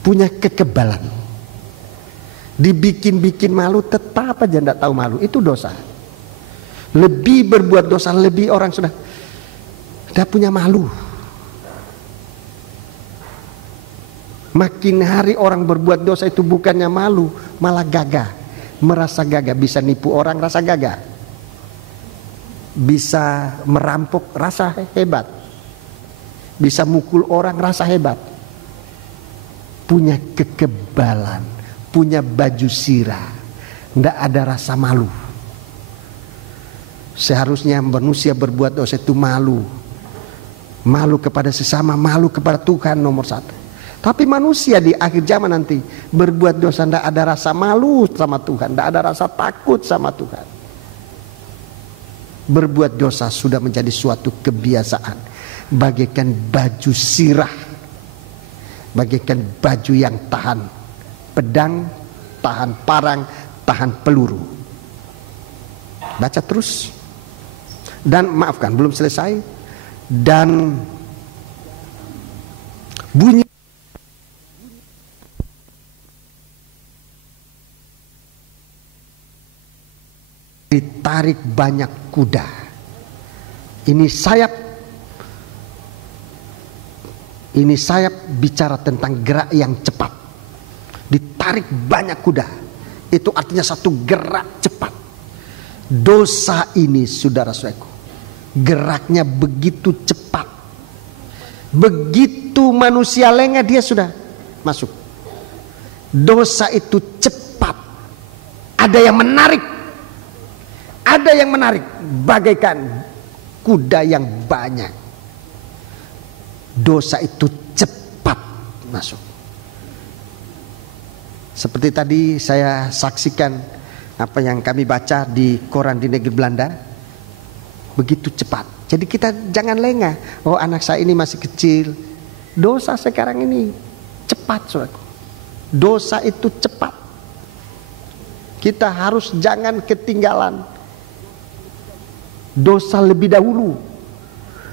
Punya kekebalan. Dibikin-bikin malu tetap aja nggak tahu malu. Itu dosa. Lebih berbuat dosa, lebih orang sudah punya malu. Makin hari orang berbuat dosa itu bukannya malu, malah gagah, merasa gagah. Bisa nipu orang, rasa gagah. Bisa merampok, rasa hebat. Bisa mukul orang, rasa hebat. Punya kekebalan, punya baju sirah, tidak ada rasa malu. Seharusnya manusia berbuat dosa itu malu. Malu kepada sesama, malu kepada Tuhan nomor satu. Tapi manusia di akhir zaman nanti berbuat dosa, tidak ada rasa malu sama Tuhan, tidak ada rasa takut sama Tuhan. Berbuat dosa sudah menjadi suatu kebiasaan, bagaikan baju sirah, bagaikan baju yang tahan pedang, tahan parang, tahan peluru. Baca terus. Dan maafkan, belum selesai. Dan bunyi ditarik banyak kuda. Ini sayap bicara tentang gerak yang cepat. Ditarik banyak kuda. Itu artinya satu gerak cepat. Dosa ini, saudara-saudaraku, geraknya begitu cepat. Begitu manusia lengah dia sudah masuk. Dosa itu cepat. Ada yang menarik. Ada yang menarik bagaikan kuda yang banyak. Dosa itu cepat masuk. Seperti tadi saya saksikan apa yang kami baca di koran di negeri Belanda. Begitu cepat. Jadi kita jangan lengah. Oh, anak saya ini masih kecil. Dosa sekarang ini cepat, saudaraku. Dosa itu cepat. Kita harus jangan ketinggalan. Dosa lebih dahulu.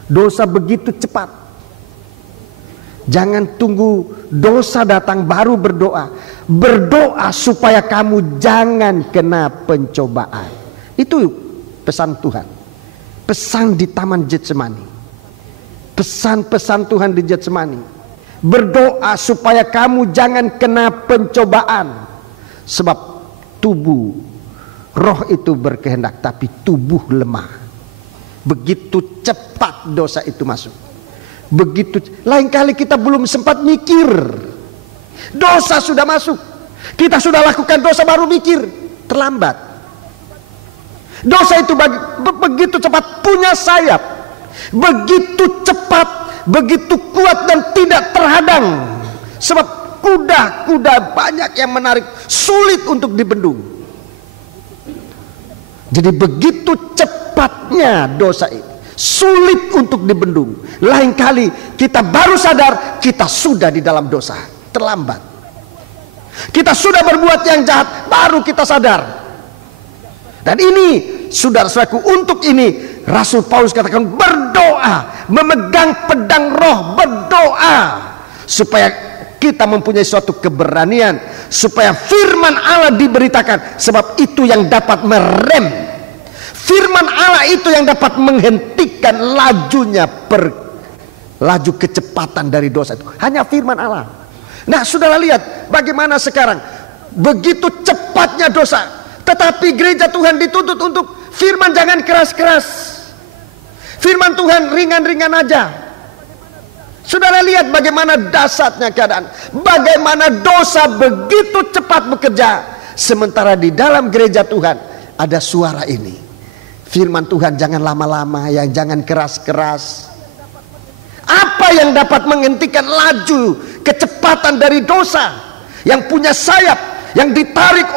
Dosa begitu cepat. Jangan tunggu dosa datang baru berdoa. Berdoa supaya kamu jangan kena pencobaan. Itu pesan Tuhan. Pesan di Taman Getsemani. Pesan-pesan Tuhan di Getsemani. Berdoa supaya kamu jangan kena pencobaan. Sebab tubuh, roh itu berkehendak tapi tubuh lemah. Begitu cepat dosa itu masuk. Begitu, lain kali kita belum sempat mikir. Dosa sudah masuk. Kita sudah lakukan dosa baru mikir. Terlambat. Dosa itu begitu cepat, punya sayap. Begitu cepat, begitu kuat dan tidak terhadang. Sebab kuda-kuda banyak yang menarik, sulit untuk dibendung. Jadi begitu cepatnya dosa ini, sulit untuk dibendung. Lain kali kita baru sadar kita sudah di dalam dosa. Terlambat. Kita sudah berbuat yang jahat, baru kita sadar. Dan ini, saudara-saudaraku, untuk ini Rasul Paulus katakan berdoa, memegang pedang roh, berdoa supaya kita mempunyai suatu keberanian, supaya firman Allah diberitakan. Sebab itu yang dapat merem, firman Allah itu yang dapat menghentikan laju kecepatan dari dosa itu. Hanya firman Allah. Nah, saudara lihat bagaimana sekarang begitu cepatnya dosa. Tetapi gereja Tuhan dituntut untuk firman jangan keras-keras. Firman Tuhan ringan-ringan aja. Saudara lihat bagaimana dahsyatnya keadaan. Bagaimana dosa begitu cepat bekerja. Sementara di dalam gereja Tuhan ada suara ini. Firman Tuhan jangan lama-lama, yang jangan keras-keras. Apa yang dapat menghentikan laju kecepatan dari dosa yang punya sayap, yang ditarik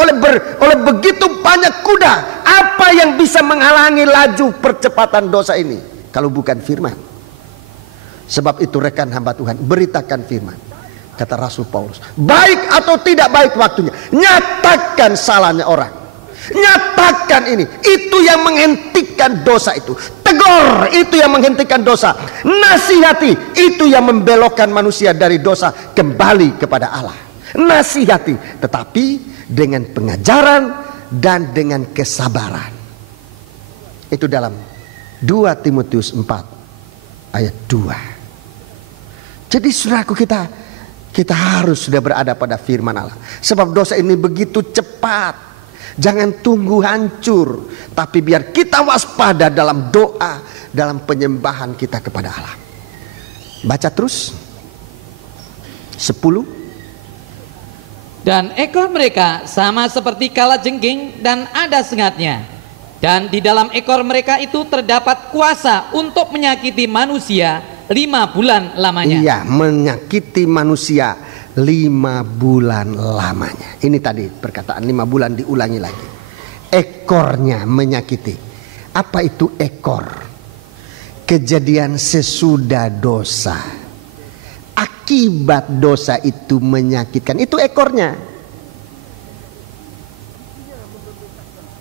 oleh begitu banyak kuda? Apa yang bisa menghalangi laju percepatan dosa ini kalau bukan firman? Sebab itu rekan hamba Tuhan, beritakan firman. Kata Rasul Paulus, baik atau tidak baik waktunya, nyatakan salahnya orang, nyatakan ini. Itu yang menghentikan dosa itu. Tegur, itu yang menghentikan dosa. Nasihati, itu yang membelokkan manusia dari dosa kembali kepada Allah. Nasihati, tetapi dengan pengajaran dan dengan kesabaran. Itu dalam 2 Timotius 4 ayat 2. Jadi saudaraku, kita harus sudah berada pada firman Allah. Sebab dosa ini begitu cepat. Jangan tunggu hancur, tapi biar kita waspada dalam doa, dalam penyembahan kita kepada Allah. Baca terus 10. Dan ekor mereka sama seperti kalajengking dan ada sengatnya. Dan di dalam ekor mereka itu terdapat kuasa untuk menyakiti manusia 5 bulan lamanya. Iya, menyakiti manusia 5 bulan lamanya. Ini tadi perkataan 5 bulan diulangi lagi. Ekornya menyakiti. Apa itu ekor? Kejadian sesudah dosa. Akibat dosa itu menyakitkan. Itu ekornya.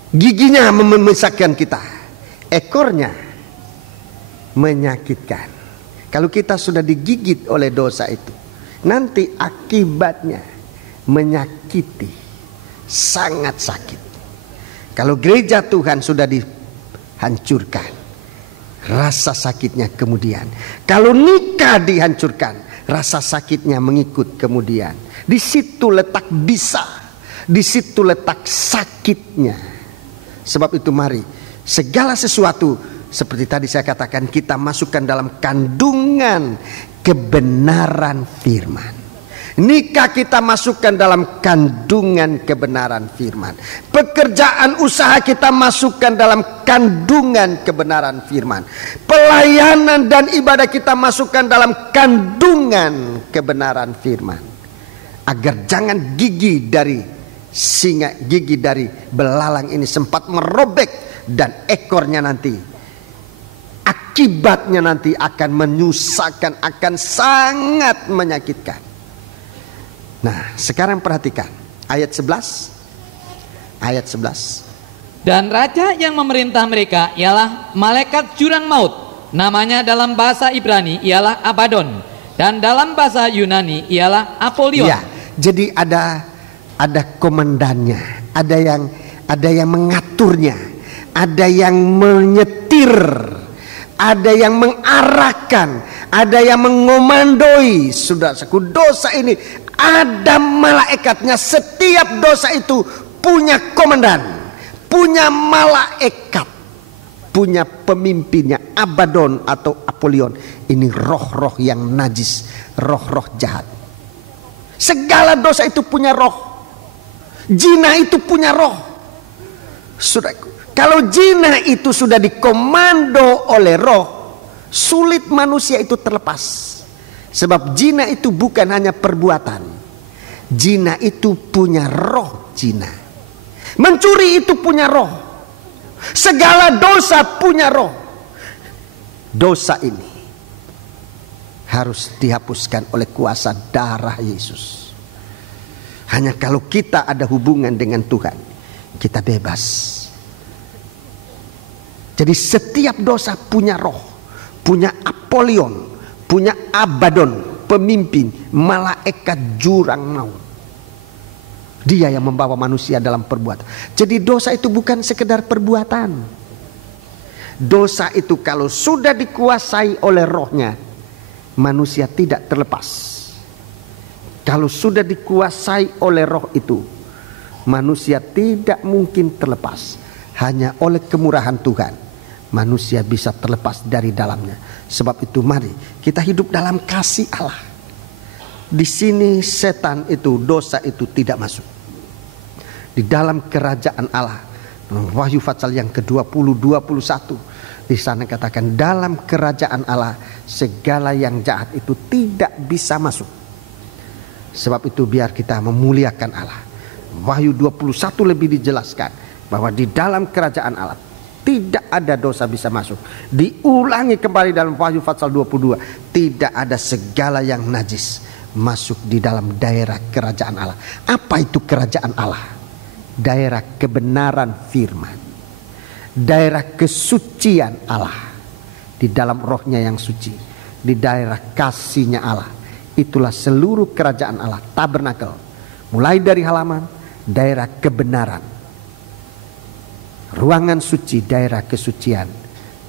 Giginya memisahkan kita. Ekornya menyakitkan. Kalau kita sudah digigit oleh dosa itu, nanti akibatnya menyakiti. Sangat sakit. Kalau gereja Tuhan sudah dihancurkan, rasa sakitnya kemudian. Kalau nikah dihancurkan, rasa sakitnya mengikut kemudian. Di situ letak bisa, di situ letak sakitnya. Sebab itu mari segala sesuatu seperti tadi saya katakan, kita masukkan dalam kandungan kebenaran firman. Nikah kita masukkan dalam kandungan kebenaran firman. Pekerjaan usaha kita masukkan dalam kandungan kebenaran firman. Pelayanan dan ibadah kita masukkan dalam kandungan kebenaran firman. Agar jangan gigi dari singa, gigi dari belalang ini sempat merobek, dan ekornya nanti, akibatnya nanti akan menyusahkan, akan sangat menyakitkan. Nah, sekarang perhatikan ayat 11. Ayat 11. Dan raja yang memerintah mereka ialah malaikat jurang maut. Namanya dalam bahasa Ibrani ialah Abaddon, dan dalam bahasa Yunani ialah Apollyon. Ya, jadi ada komandannya, ada yang mengaturnya, ada yang menyetir, ada yang mengarahkan, ada yang mengomandoi. Saudaraku, dosa ini ada malaikatnya. Setiap dosa itu punya komandan, punya malaikat, punya pemimpinnya, Abaddon atau Apollyon. Ini roh-roh yang najis, roh-roh jahat. Segala dosa itu punya roh. Zina itu punya roh. Saudaraku, kalau zina itu sudah dikomando oleh roh, sulit manusia itu terlepas. Sebab zina itu bukan hanya perbuatan. Zina itu punya roh zina. Mencuri itu punya roh. Segala dosa punya roh. Dosa ini harus dihapuskan oleh kuasa darah Yesus. Hanya kalau kita ada hubungan dengan Tuhan, kita bebas. Jadi setiap dosa punya roh, punya Apollyon, punya Abaddon, pemimpin, malaikat jurang maut. Dia yang membawa manusia dalam perbuatan. Jadi dosa itu bukan sekedar perbuatan. Dosa itu kalau sudah dikuasai oleh rohnya, manusia tidak terlepas. Kalau sudah dikuasai oleh roh itu, manusia tidak mungkin terlepas. Hanya oleh kemurahan Tuhan manusia bisa terlepas dari dalamnya. Sebab itu mari kita hidup dalam kasih Allah. Di sini setan itu, dosa itu tidak masuk. Di dalam kerajaan Allah, Wahyu pasal yang ke-20, 21, di sana katakan dalam kerajaan Allah segala yang jahat itu tidak bisa masuk. Sebab itu biar kita memuliakan Allah. Wahyu 21 lebih dijelaskan bahwa di dalam kerajaan Allah tidak ada dosa bisa masuk. Diulangi kembali dalam Wahyu pasal 22. Tidak ada segala yang najis masuk di dalam daerah kerajaan Allah. Apa itu kerajaan Allah? Daerah kebenaran firman. Daerah kesucian Allah. Di dalam rohnya yang suci. Di daerah kasihnya Allah. Itulah seluruh kerajaan Allah. Tabernakel. Mulai dari halaman, daerah kebenaran. Ruangan suci, daerah kesucian,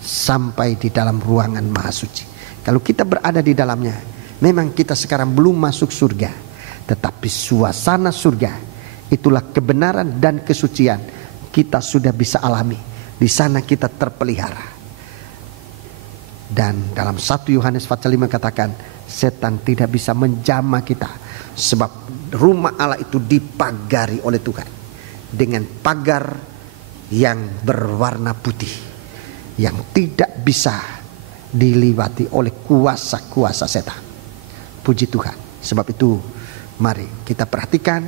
sampai di dalam ruangan maha suci. Kalau kita berada di dalamnya, memang kita sekarang belum masuk surga, tetapi suasana surga, itulah kebenaran dan kesucian, kita sudah bisa alami. Di sana kita terpelihara. Dan dalam 1 Yohanes pasal 5 katakan, setan tidak bisa menjamah kita, sebab rumah Allah itu dipagari oleh Tuhan dengan pagar yang berwarna putih, yang tidak bisa diliwati oleh kuasa-kuasa setan. Puji Tuhan. Sebab itu mari kita perhatikan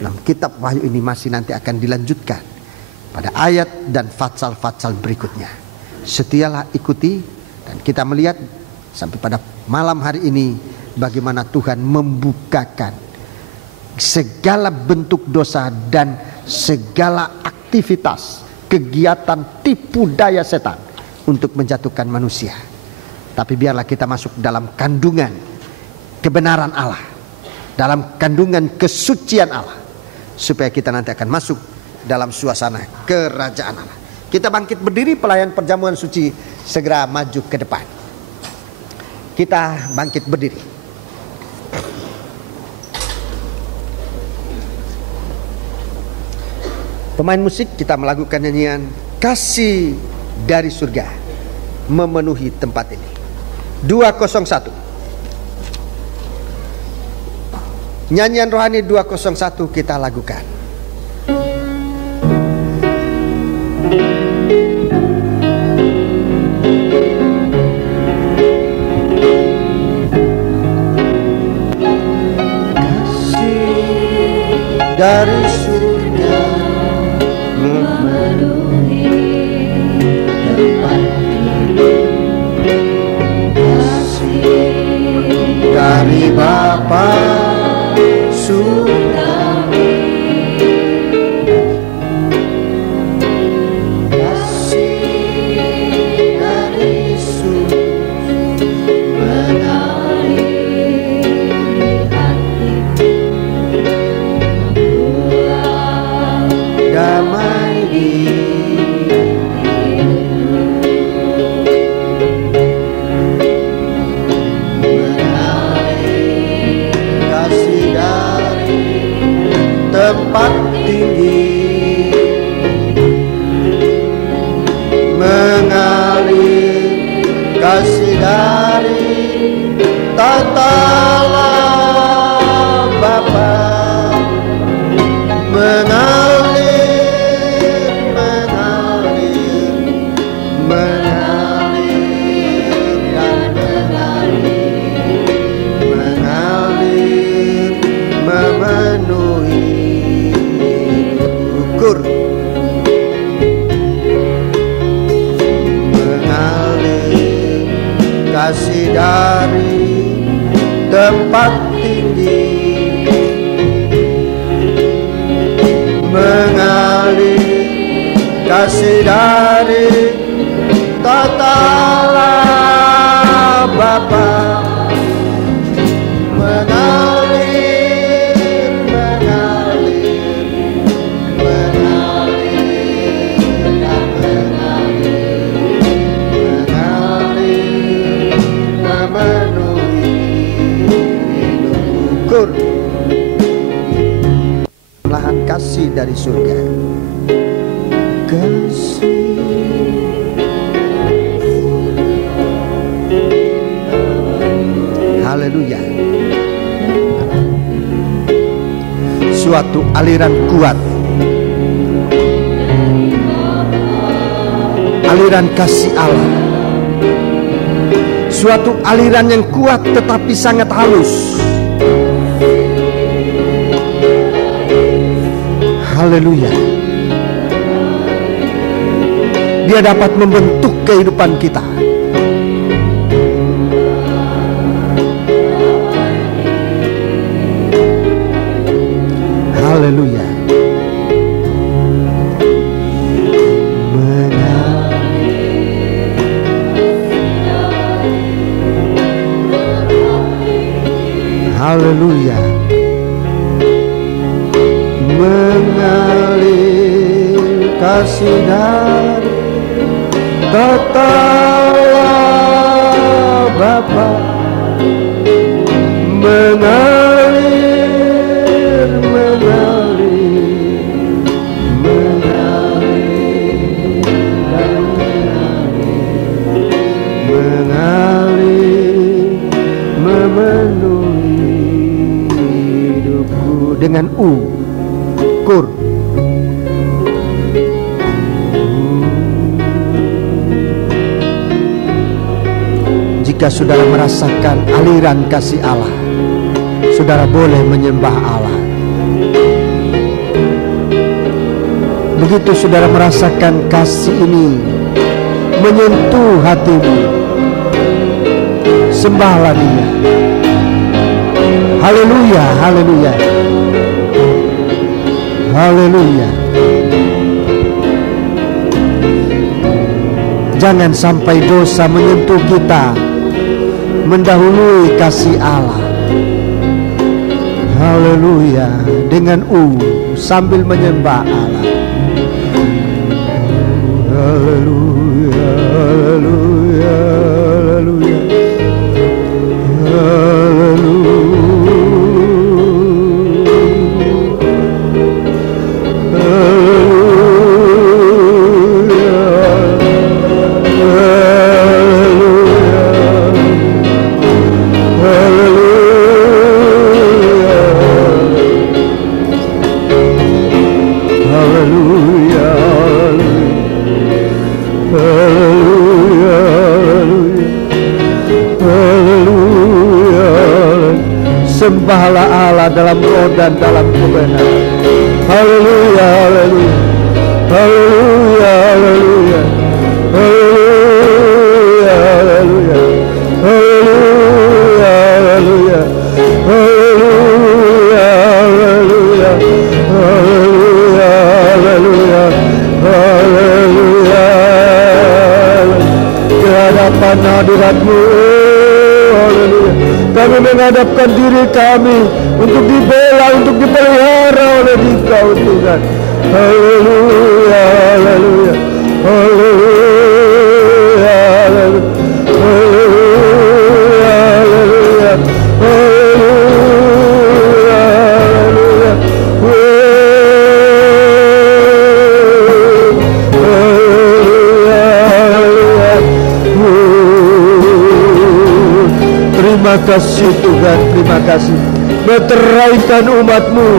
dalam kitab Wahyu ini, masih nanti akan dilanjutkan pada ayat dan fatsal-fatsal berikutnya. Setialah ikuti, dan kita melihat sampai pada malam hari ini bagaimana Tuhan membukakan segala bentuk dosa dan segala aktivitas, kegiatan, tipu daya setan untuk menjatuhkan manusia. Tapi biarlah kita masuk dalam kandungan kebenaran Allah, dalam kandungan kesucian Allah, supaya kita nanti akan masuk dalam suasana kerajaan Allah. Kita bangkit berdiri, pelayan perjamuan suci segera maju ke depan. Kita bangkit berdiri. Pemain musik kita melakukan nyanyian Kasih dari Surga. memenuhi tempat ini. 201. Nyanyian rohani 201 kita lakukan. Dari surga memenuhi tempat kasih dari Bapa surgawi, kasih dari Yesus mengalir hati. Damai di mengalir kasih dari tempat tinggi, mengalir kasih dari tatala Bapa, kasih dari tempat tinggi, mengalir kasih dari tatala Bapa, mengalir, mengalir, mengalir dan mengalir, memenuhi hidup. Lahan kasih dari surga, kasih. Haleluya. Suatu aliran kuat, aliran kasih Allah, suatu aliran yang kuat tetapi sangat halus. Haleluya. Dia dapat membentuk kehidupan kita. Haleluya. Haleluya. Mengalir kasih dari tatala Bapa, mengalir, mengalir, mengalir dan mengalir, memenuhi hidupku. Dengan kur. Jika saudara merasakan aliran kasih Allah, saudara boleh menyembah Allah. Begitu saudara merasakan kasih ini menyentuh hatimu, sembahlah Dia. Haleluya, haleluya, haleluya. Jangan sampai dosa menyentuh kita mendahului kasih Allah. Haleluya. Dengan sambil menyembah Allah. Haleluya, haleluya, haleluya, haleluya. Sembahlah Allah dalam roh dan dalam kebenaran. Haleluya, haleluya, haleluya, haleluya, haleluya, haleluya, haleluya, haleluya, haleluya, haleluya, haleluya, haleluya, haleluya. Di hadapan hadirat-Mu, haleluya, kami menghadapkan diri kami untuk dibela, untuk dipelihara oleh Engkau Tuhan. Haleluya, haleluya, haleluya, haleluya, haleluya, haleluya, haleluya. Terima kasih Tuhan, terima kasih. Meteraikan umat-Mu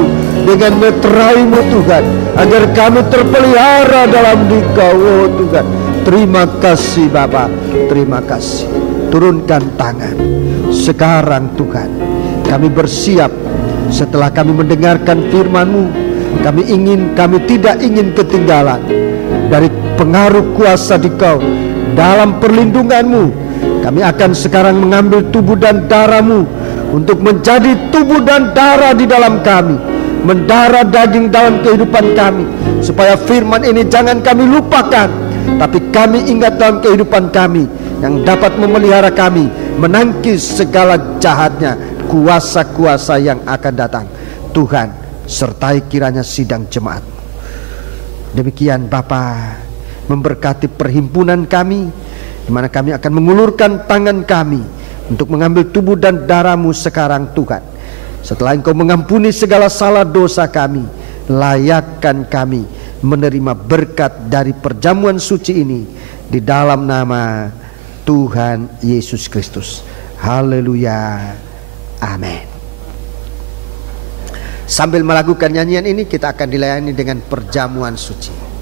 dengan meterai-Mu Tuhan, agar kami terpelihara dalam Engkau, oh Tuhan. Terima kasih Bapa, terima kasih. Turunkan tangan sekarang Tuhan. Kami bersiap setelah kami mendengarkan firman-Mu. Kami tidak ingin ketinggalan dari pengaruh kuasa Dikau dalam perlindungan-Mu. Kami akan sekarang mengambil tubuh dan darah-Mu untuk menjadi tubuh dan darah di dalam kami, mendarah daging dalam kehidupan kami, supaya firman ini jangan kami lupakan, tapi kami ingat dalam kehidupan kami, yang dapat memelihara kami menangkis segala jahatnya kuasa-kuasa yang akan datang. Tuhan, sertai kiranya sidang jemaat. Demikian Bapa memberkati perhimpunan kami, di mana kami akan mengulurkan tangan kami untuk mengambil tubuh dan darah-Mu sekarang Tuhan. Setelah Engkau mengampuni segala salah dosa kami, layakkan kami menerima berkat dari perjamuan suci ini di dalam nama Tuhan Yesus Kristus. Haleluya, amin. Sambil melakukan nyanyian ini, kita akan dilayani dengan perjamuan suci.